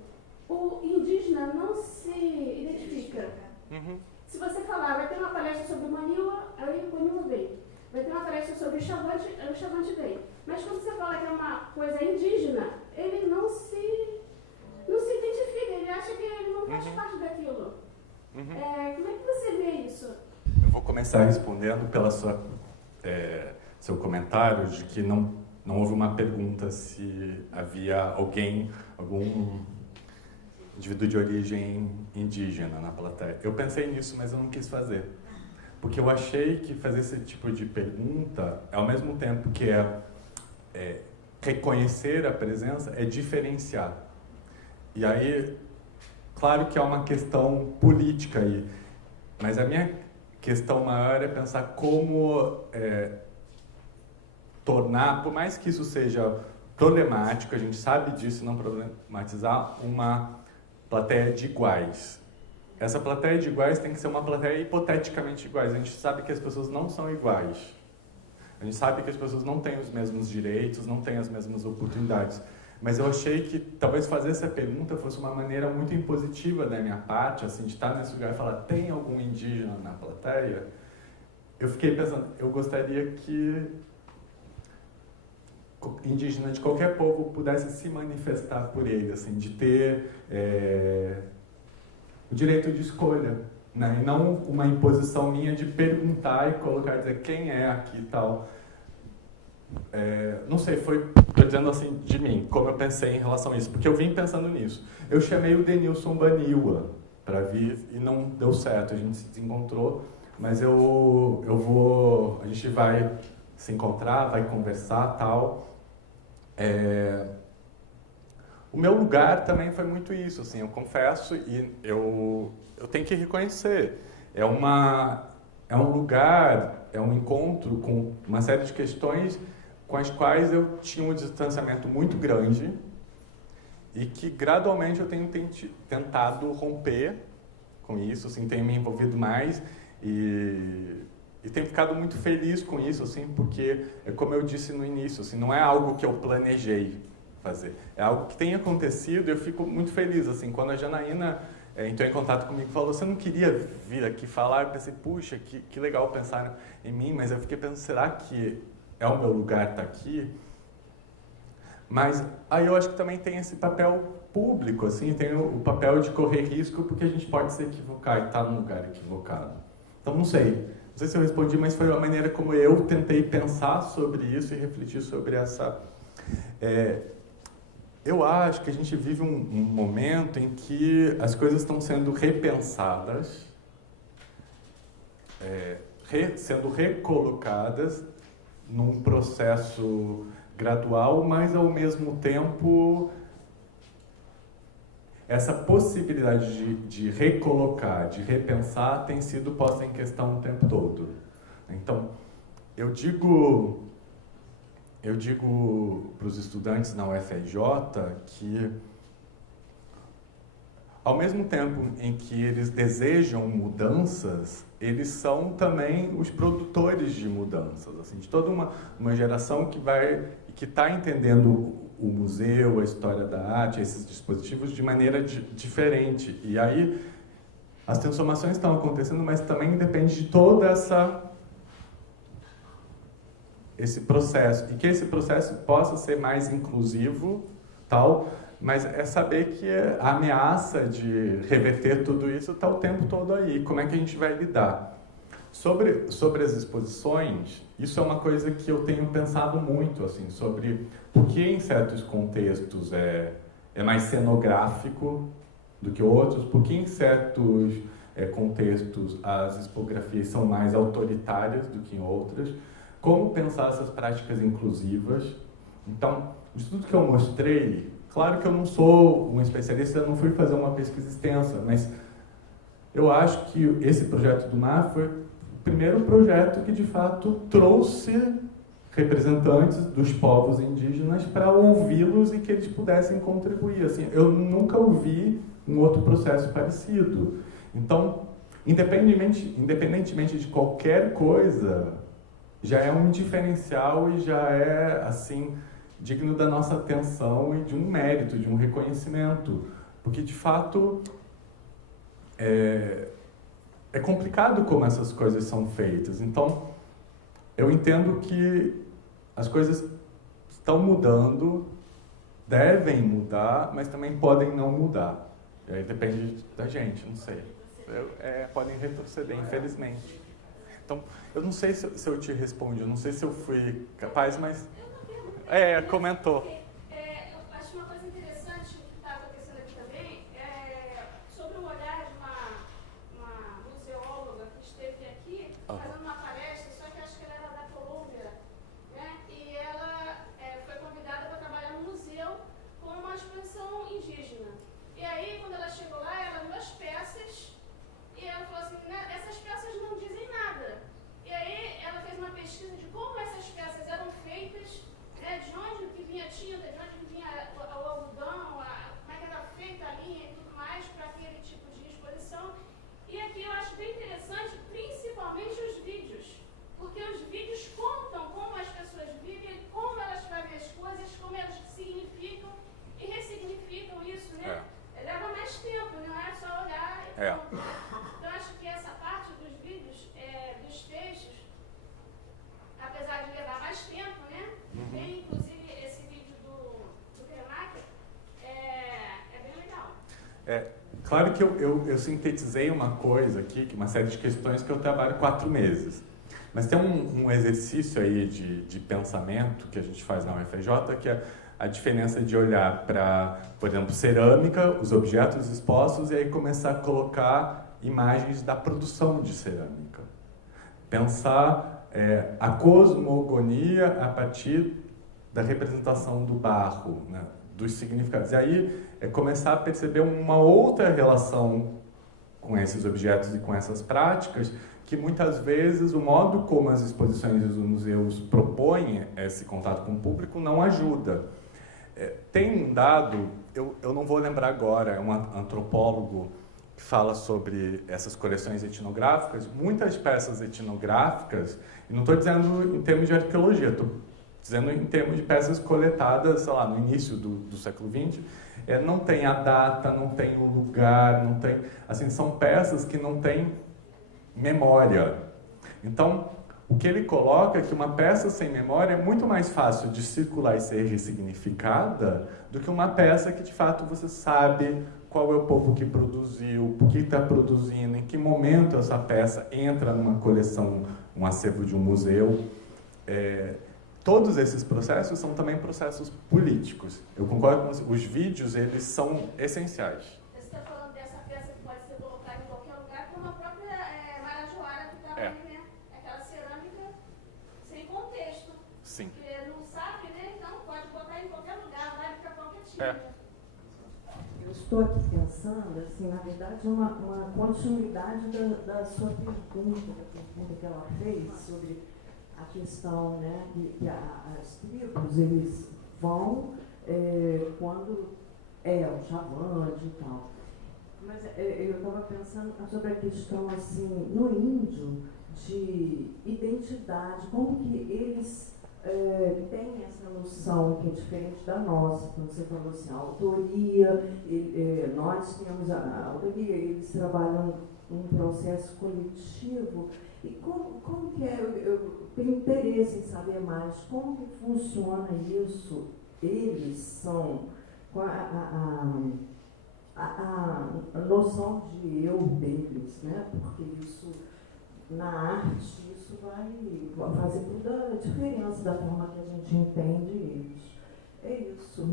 o indígena não se identifica. Uhum. Se você falar, vai ter uma palestra sobre o Maniwa, aí o Maniwa vem. Vai ter uma palestra sobre o Xavante, aí o Xavante vem. Mas quando você fala que é uma coisa indígena, ele não se identifica, ele acha que ele não faz parte daquilo. Uhum. Como é que você vê isso? Eu vou começar respondendo pela seu comentário de que não houve uma pergunta se havia algum indivíduo de origem indígena na plateia. Eu pensei nisso, mas eu não quis fazer. Porque eu achei que fazer esse tipo de pergunta, ao mesmo tempo que reconhecer a presença, é diferenciar. E aí, claro que há uma questão política aí, mas a minha questão maior é pensar como tornar, por mais que isso seja problemático, a gente sabe disso, não problematizar, uma plateia de iguais. Essa plateia de iguais tem que ser uma plateia hipoteticamente iguais. A gente sabe que as pessoas não são iguais. A gente sabe que as pessoas não têm os mesmos direitos, não têm as mesmas oportunidades. Mas eu achei que talvez fazer essa pergunta fosse uma maneira muito impositiva da minha parte, assim, de estar nesse lugar e falar, tem algum indígena na plateia? Eu fiquei pensando, eu gostaria que indígena de qualquer povo pudesse se manifestar por ele, assim, de ter o direito de escolha, né? E não uma imposição minha de perguntar e colocar, dizer quem é aqui e tal. não sei, estou dizendo assim de mim, como eu pensei em relação a isso, porque eu vim pensando nisso. Eu chamei o Denilson Baniwa para vir e não deu certo, a gente se desencontrou, mas a gente vai se encontrar, vai conversar, tal. O meu lugar também foi muito isso, assim, eu confesso, e eu tenho que reconhecer. É um lugar, é um encontro com uma série de questões com as quais eu tinha um distanciamento muito grande e que gradualmente eu tenho tentado romper com isso, assim, tenho me envolvido mais e tenho ficado muito feliz com isso, assim, porque é como eu disse no início, assim, não é algo que eu planejei fazer, é algo que tem acontecido e eu fico muito feliz, assim, quando a Janaína entrou em contato comigo e falou, você não queria vir aqui falar? Eu pensei, puxa, que legal pensar em mim, mas eu fiquei pensando, será que é o meu lugar estar aqui? Mas aí eu acho que também tem esse papel público, assim, tem o papel de correr risco, porque a gente pode se equivocar e estar num lugar equivocado. Então, não sei se eu respondi, mas foi a maneira como eu tentei pensar sobre isso e refletir sobre essa... Eu acho que a gente vive um momento em que as coisas estão sendo repensadas, sendo recolocadas num processo gradual, mas ao mesmo tempo essa possibilidade de recolocar, de repensar, tem sido posta em questão o tempo todo. Então, eu digo para os estudantes na UFRJ que, ao mesmo tempo em que eles desejam mudanças, eles são também os produtores de mudanças, assim, de toda uma geração que está entendendo o museu, a história da arte, esses dispositivos de maneira diferente. E aí as transformações estão acontecendo, mas também depende de toda esse processo, e que esse processo possa ser mais inclusivo, tal, mas é saber que a ameaça de reverter tudo isso está o tempo todo aí. Como é que a gente vai lidar? Sobre as exposições, isso é uma coisa que eu tenho pensado muito, assim, sobre por que em certos contextos é mais cenográfico do que outros, por que em certos contextos as expografias são mais autoritárias do que em outras, como pensar essas práticas inclusivas. Então, de tudo que eu mostrei, claro que eu não sou um especialista, eu não fui fazer uma pesquisa extensa, mas eu acho que esse projeto do MAR foi o primeiro projeto que, de fato, trouxe representantes dos povos indígenas para ouvi-los e que eles pudessem contribuir. Assim, eu nunca ouvi um outro processo parecido. Então, independentemente de qualquer coisa, já é um diferencial e já é, assim, digno da nossa atenção e de um mérito, de um reconhecimento. Porque, de fato, é complicado como essas coisas são feitas. Então, eu entendo que as coisas estão mudando, devem mudar, mas também podem não mudar. E aí depende da gente, não sei. Podem retroceder, infelizmente. Então, eu não sei se eu te respondi, eu não sei se eu fui capaz, mas... comentou. Eu acho uma coisa interessante que está acontecendo aqui também, sobre o olhar de uma museóloga que esteve aqui, fazendo uma palestra, só que acho que ela era da Colômbia, né? E ela foi convidada para trabalhar no museu com uma exposição indígena. E aí, quando ela chegou lá, ela viu as peças e ela falou assim, né, essas peças não dizem nada. E aí ela fez uma pesquisa de como essas peças eram feitas, né, de onde que vinha a tinta, de onde que vinha o algodão, como é que era feita a linha e tudo mais para aquele tipo de exposição. E aqui eu acho bem interessante, principalmente os vídeos, porque os vídeos contam como as pessoas vivem, como elas fazem as coisas, como elas significam e ressignificam isso, né? Leva mais tempo, não é só olhar e pronto. Então acho que essa parte dos vídeos, dos textos, apesar de levar mais tempo, né? Tem inclusive esse vídeo do Krenak, é bem legal. Claro que eu sintetizei uma coisa aqui, uma série de questões que eu trabalho 4 meses. Mas tem um exercício aí de pensamento que a gente faz na UFRJ, que é a diferença de olhar para, por exemplo, cerâmica, os objetos expostos, e aí começar a colocar imagens da produção de cerâmica. Pensar a cosmogonia a partir da representação do barro, né, dos significados. E aí começar a perceber uma outra relação com esses objetos e com essas práticas, que muitas vezes o modo como as exposições e os museus propõem esse contato com o público não ajuda. Tem um dado, eu não vou lembrar agora, é um antropólogo que fala sobre essas coleções etnográficas. Muitas peças etnográficas, e não estou dizendo em termos de arqueologia, estou dizendo em termos de peças coletadas, sei lá, no início do século XX, não tem a data, não tem o lugar, não tem... Assim, são peças que não têm memória. Então, o que ele coloca é que uma peça sem memória é muito mais fácil de circular e ser ressignificada do que uma peça que, de fato, você sabe qual é o povo que produziu, por que está produzindo, em que momento essa peça entra numa coleção, um acervo de um museu. Todos esses processos são também processos políticos. Eu concordo com você. Os vídeos, eles são essenciais. Você está falando dessa peça que pode ser colocada em qualquer lugar, como a própria Marajoara, que estava ali, né? Aquela cerâmica sem contexto. Sim. Porque não sabe, né? Então pode botar em qualquer lugar, vai ficar qualquer tinta. Eu estou aqui pensando, assim, na verdade, uma continuidade da sua pergunta, da pergunta que ela fez sobre a questão, né, que as tribos, eles vão quando o Chavante e tal. Mas eu estava pensando sobre a questão, assim, no índio, de identidade, como que eles têm essa noção que é diferente da nossa, quando você falou assim, a autoria, nós temos a autoria, eles trabalham um processo coletivo. E como que eu tenho interesse em saber mais como que funciona isso. Eles são com a noção de eu deles, né? Porque isso, na arte, isso vai fazer toda a diferença da forma que a gente entende eles. É isso.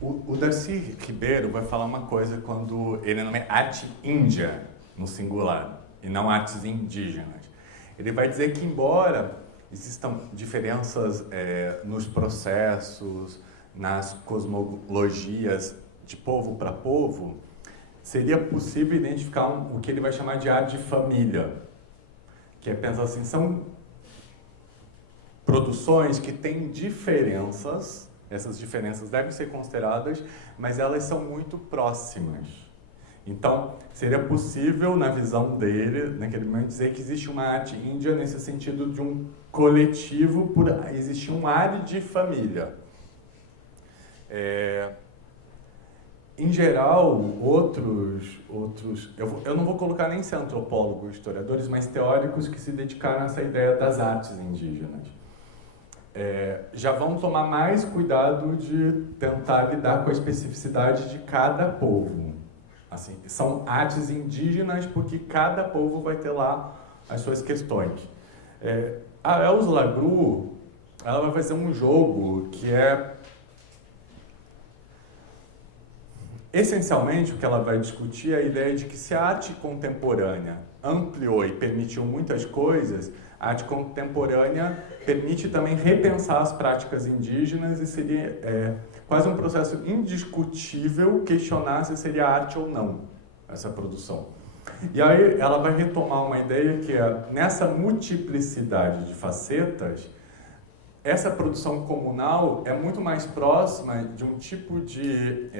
O Darcy Ribeiro vai falar uma coisa quando ele nome arte índia, no singular, e não artes indígenas. Ele vai dizer que, embora existam diferenças nos processos, nas cosmologias de povo para povo, seria possível identificar o que ele vai chamar de arte de família, que é pensar assim, são produções que têm diferenças, essas diferenças devem ser consideradas, mas elas são muito próximas. Então, seria possível, na visão dele, naquele momento, dizer que existe uma arte índia nesse sentido de um coletivo, por existir um ar de família. Em geral, outros eu não vou colocar nem ser antropólogos, historiadores, mas teóricos que se dedicaram a essa ideia das artes indígenas. Já vão tomar mais cuidado de tentar lidar com a especificidade de cada povo. Assim, são artes indígenas porque cada povo vai ter lá as suas questões. A Elza Lagru, ela vai fazer um jogo que essencialmente, o que ela vai discutir é a ideia de que se a arte contemporânea ampliou e permitiu muitas coisas, a arte contemporânea permite também repensar as práticas indígenas e seria quase um processo indiscutível questionar se seria arte ou não essa produção. E aí ela vai retomar uma ideia que é, nessa multiplicidade de facetas, essa produção comunal é muito mais próxima de um tipo de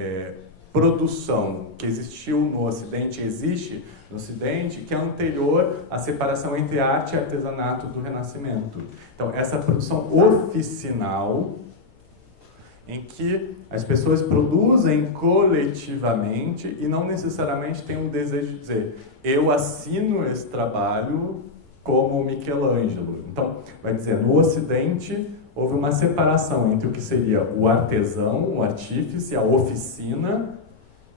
produção que existiu no Ocidente, existe no Ocidente, que é anterior à separação entre arte e artesanato do Renascimento. Então, essa produção oficinal, em que as pessoas produzem coletivamente e não necessariamente têm um desejo de dizer eu assino esse trabalho como Michelangelo. Então, vai dizer, no Ocidente houve uma separação entre o que seria o artesão, o artífice, a oficina,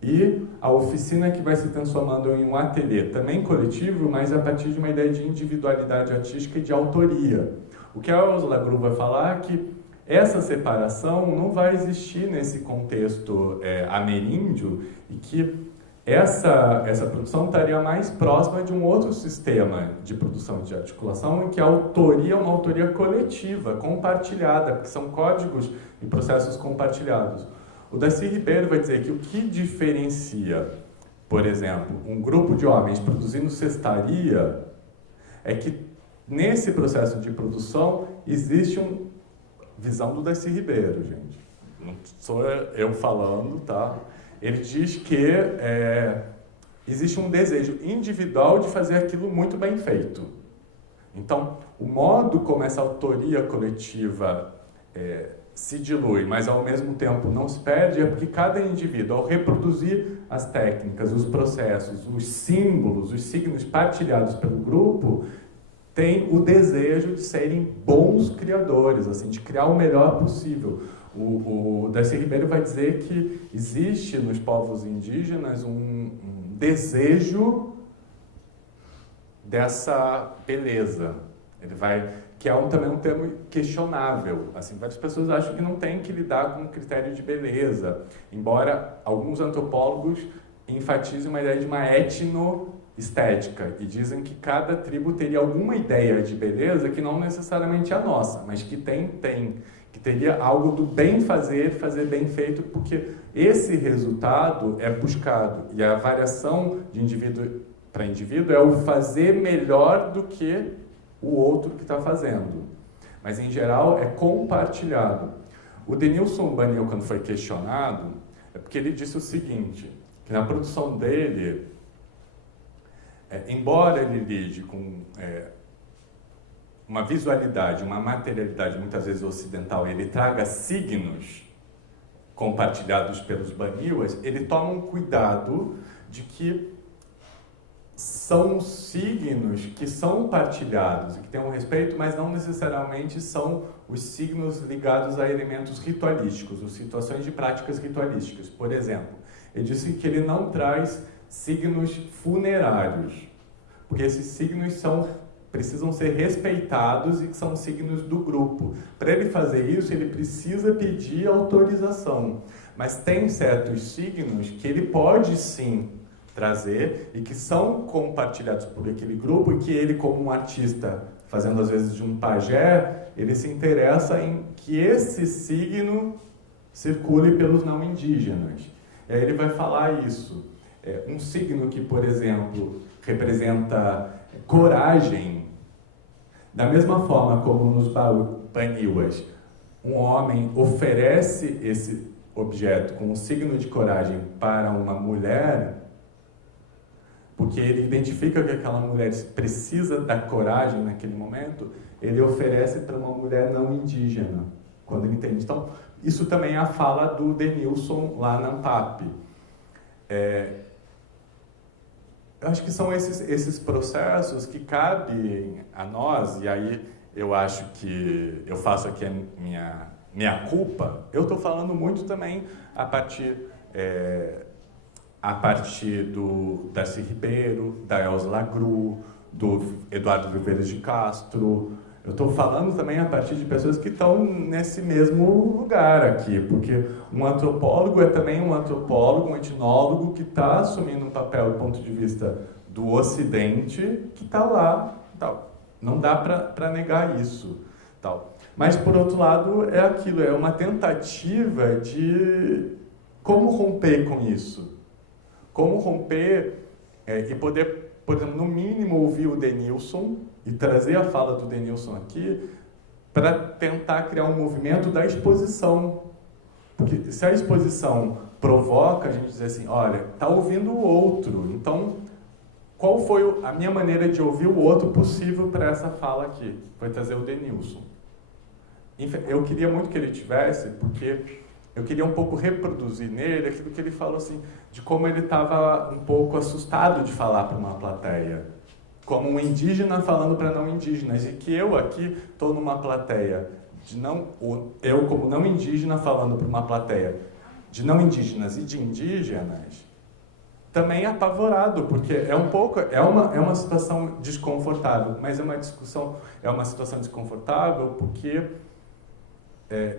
e a oficina que vai se transformando em um ateliê, também coletivo, mas a partir de uma ideia de individualidade artística e de autoria. O que a Elza Lagru vai falar é que essa separação não vai existir nesse contexto ameríndio e que essa produção estaria mais próxima de um outro sistema de produção de articulação em que a autoria é uma autoria coletiva, compartilhada, porque são códigos e processos compartilhados. O Darcy Ribeiro vai dizer que o que diferencia, por exemplo, um grupo de homens produzindo cestaria é que nesse processo de produção existe uma visão do Darcy Ribeiro, gente. Não sou eu falando, tá? Ele diz que existe um desejo individual de fazer aquilo muito bem feito. Então, o modo como essa autoria coletiva se dilui, mas ao mesmo tempo não se perde, é porque cada indivíduo, ao reproduzir as técnicas, os processos, os símbolos, os signos partilhados pelo grupo, tem o desejo de serem bons criadores, assim, de criar o melhor possível. O Darcy Ribeiro vai dizer que existe nos povos indígenas um desejo dessa beleza. Ele vai, que é também um termo questionável. Assim, várias pessoas acham que não tem que lidar com um critério de beleza, embora alguns antropólogos enfatizem uma ideia de uma etnoestética e dizem que cada tribo teria alguma ideia de beleza que não necessariamente é a nossa, mas que que teria algo do bem fazer bem feito, porque esse resultado é buscado. E a variação de indivíduo para indivíduo é o fazer melhor do que o outro que está fazendo. Mas, em geral, é compartilhado. O Denilson Banil, quando foi questionado, é porque ele disse o seguinte, que na produção dele, embora ele lide com uma visualidade, uma materialidade muitas vezes ocidental, ele traga signos compartilhados pelos Baniwas, ele toma um cuidado de que são signos que são partilhados e que têm um respeito, mas não necessariamente são os signos ligados a elementos ritualísticos, ou situações de práticas ritualísticas. Por exemplo, ele disse que ele não traz signos funerários, porque esses signos precisam ser respeitados e que são signos do grupo. Para ele fazer isso, ele precisa pedir autorização. Mas tem certos signos que ele pode sim trazer e que são compartilhados por aquele grupo e que ele, como um artista, fazendo às vezes de um pajé, ele se interessa em que esse signo circule pelos não indígenas. E aí ele vai falar isso. Um signo que, por exemplo, representa coragem, da mesma forma como nos Baniwas, um homem oferece esse objeto com um signo de coragem para uma mulher, porque ele identifica que aquela mulher precisa da coragem naquele momento, ele oferece para uma mulher não indígena, quando ele entende. Então, isso também é a fala do Denilson lá na ANPAP. Eu acho que são esses processos que cabem a nós, e aí eu acho que eu faço aqui a minha culpa. Eu estou falando muito também a partir do Darcy Ribeiro, da Elza Lagru, do Eduardo Viveira de Castro. Eu estou falando também a partir de pessoas que estão nesse mesmo lugar aqui, porque um antropólogo é também um antropólogo, um etnólogo que está assumindo um papel do ponto de vista do Ocidente que está lá. Tal. Não dá para negar isso. Tal. Mas, por outro lado, é aquilo, é uma tentativa de como romper com isso. Como romper e poder, por exemplo, no mínimo ouvir o Denilson e trazer a fala do Denilson aqui para tentar criar um movimento da exposição. Porque se a exposição provoca a gente dizer assim, olha, está ouvindo o outro, então qual foi a minha maneira de ouvir o outro possível para essa fala aqui? Foi trazer o Denilson. Eu queria muito que ele tivesse, porque eu queria um pouco reproduzir nele aquilo que ele falou assim, de como ele estava um pouco assustado de falar para uma plateia. Como um indígena falando para não indígenas, e que eu aqui estou numa plateia, eu como não indígena falando para uma plateia de não indígenas e de indígenas, também apavorado, porque é uma situação desconfortável, mas é uma situação desconfortável porque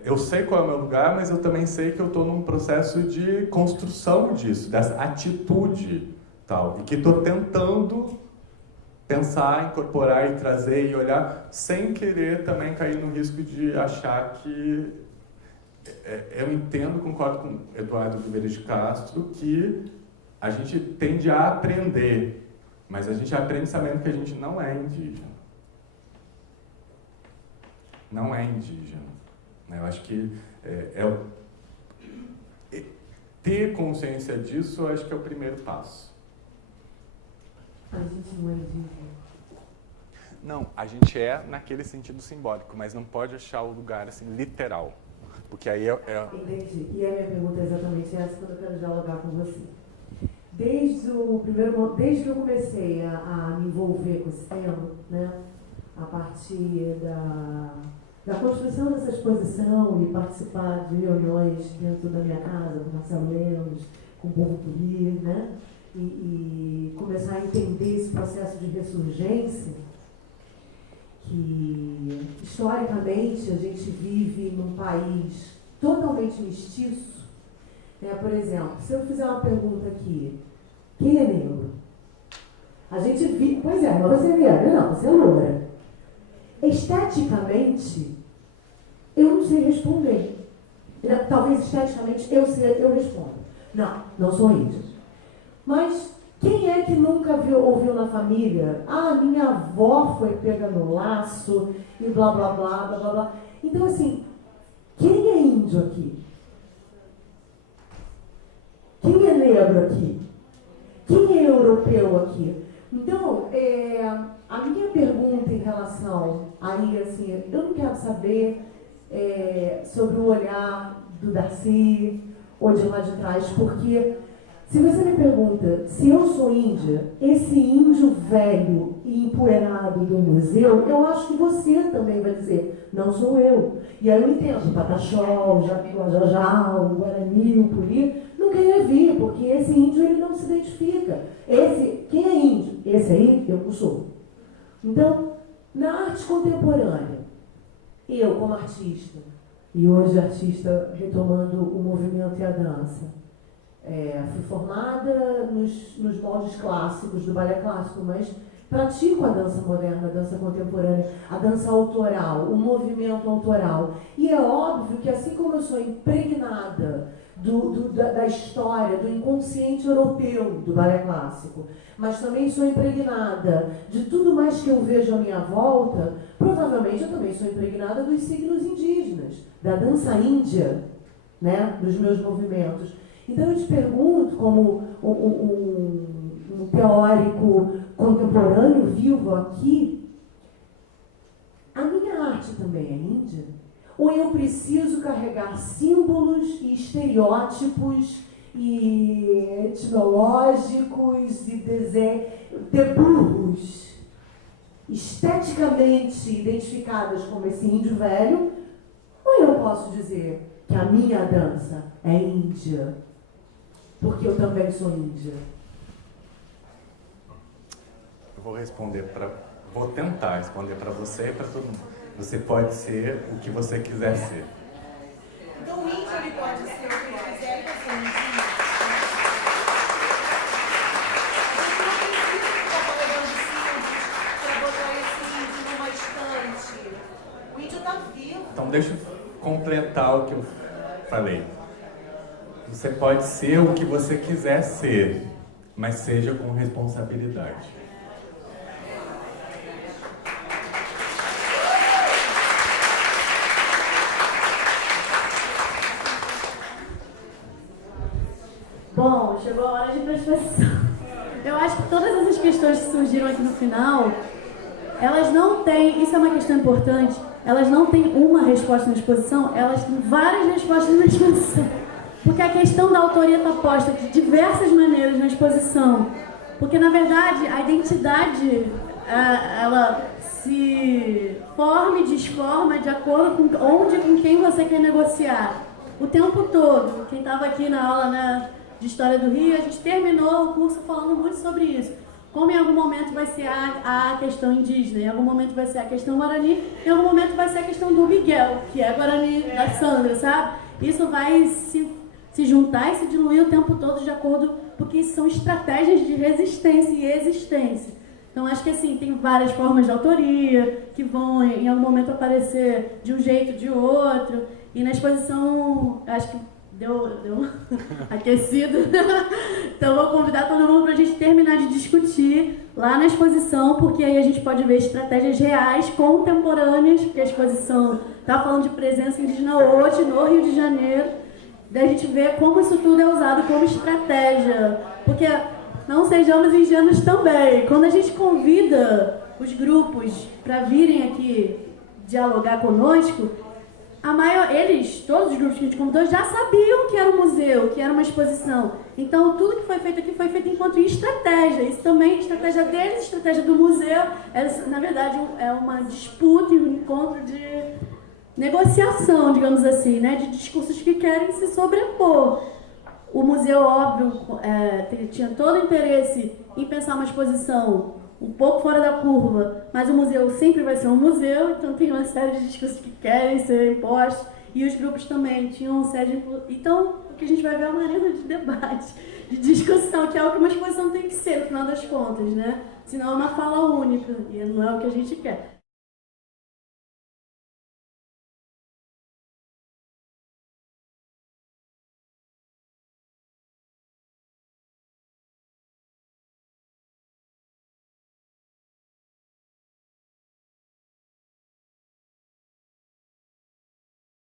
eu sei qual é o meu lugar, mas eu também sei que eu estou num processo de construção disso, dessa atitude tal, e que estou tentando pensar, incorporar e trazer e olhar sem querer também cair no risco de achar que eu entendo, concordo com Eduardo Ribeiro de Castro, que a gente tende a aprender, mas a gente aprende sabendo que a gente não é indígena. Não é indígena. Eu acho que ter consciência disso, eu acho que é o primeiro passo. A gente não é indígena. Não, a gente é naquele sentido simbólico, mas não pode achar o lugar assim literal, porque aí Entendi. E a minha pergunta é exatamente essa, quando eu quero dialogar com você. Desde que eu comecei a me envolver com esse tema, né, a partir da construção dessa exposição e participar de reuniões dentro da minha casa, com Marcelo Lemos, com o Povo do Rio, né, e começar a entender esse processo de ressurgência, que historicamente a gente vive num país totalmente mestiço. Por exemplo, se eu fizer uma pergunta aqui, quem é negro? A gente vive, pois é, mas você é negra, não, você é loura. Esteticamente, eu não sei responder. Talvez esteticamente eu respondo. Não sou índia. Mas quem é que nunca ouviu na família? Minha avó foi pega no laço e blá, blá, blá, blá, blá, blá. Então, assim, quem é índio aqui? Quem é negro aqui? Quem é europeu aqui? Então, a minha pergunta em relação aí, assim, eu não quero saber sobre o olhar do Darcy ou de lá de trás, porque se você me pergunta se eu sou índia, esse índio velho e empoeirado do museu, eu acho que você também vai dizer, não sou eu. E aí eu entendo, o Pataxó, o Jajá, o Guarani, o Puri, não queria vir, porque esse índio ele não se identifica. Quem é índio? Esse aí, eu não sou. Então, na arte contemporânea, eu como artista, e hoje artista retomando o movimento e a dança, fui formada nos moldes clássicos do balé clássico, mas pratico a dança moderna, a dança contemporânea, a dança autoral, o movimento autoral. E é óbvio que assim como eu sou impregnada da história, do inconsciente europeu do balé clássico, mas também sou impregnada de tudo mais que eu vejo à minha volta, provavelmente eu também sou impregnada dos signos indígenas, da dança índia, né, dos meus movimentos. Então eu te pergunto, como um teórico contemporâneo vivo aqui, a minha arte também é índia? Ou eu preciso carregar símbolos e estereótipos e etnológicos e deburros esteticamente identificados como esse índio velho? Ou eu posso dizer que a minha dança é índia? Porque eu também sou índia. Vou tentar responder para você e para todo mundo. Você pode ser o que você quiser ser. Então o índio ele pode ser o que ele quiser e ser índio. O índio está vivo. Então deixa eu completar o que eu falei. Você pode ser o que você quiser ser, mas seja com responsabilidade. Bom, chegou a hora de ir para a exposição. Eu acho que todas essas questões que surgiram aqui no final, elas não têm, isso é uma questão importante, elas não têm uma resposta na exposição, elas têm várias respostas na exposição. Porque a questão da autoria está posta de diversas maneiras na exposição. Porque, na verdade, a identidade, ela se forma e desforma de acordo com quem você quer negociar. O tempo todo. Quem estava aqui na aula, né, de História do Rio, a gente terminou o curso falando muito sobre isso. Como em algum momento vai ser a questão indígena, em algum momento vai ser a questão Guarani, em algum momento vai ser a questão do Miguel, que é Guarani da Sandra, sabe? Isso vai se juntar e se diluir o tempo todo de acordo, porque isso são estratégias de resistência e existência. Então acho que assim, tem várias formas de autoria, que vão em algum momento aparecer de um jeito ou de outro, e na exposição, acho que deu aquecido. Então vou convidar todo mundo para a gente terminar de discutir lá na exposição, porque aí a gente pode ver estratégias reais, contemporâneas, porque a exposição está falando de presença indígena hoje no Rio de Janeiro, da gente ver como isso tudo é usado como estratégia, porque não sejamos ingênuos também. Quando a gente convida os grupos para virem aqui dialogar conosco, todos os grupos que a gente convidou já sabiam que era um museu, que era uma exposição. Então, tudo que foi feito aqui foi feito enquanto estratégia. Isso também é estratégia deles, estratégia do museu. Na verdade, é uma disputa e um encontro de negociação, digamos assim, né? De discursos que querem se sobrepor. O museu, óbvio, tinha todo o interesse em pensar uma exposição um pouco fora da curva, mas o museu sempre vai ser um museu, então tem uma série de discursos que querem ser impostos, e os grupos também tinham uma série de... Então, o que a gente vai ver é uma arena de debate, de discussão, que é o que uma exposição tem que ser, no final das contas, né? Senão é uma fala única, e não é o que a gente quer.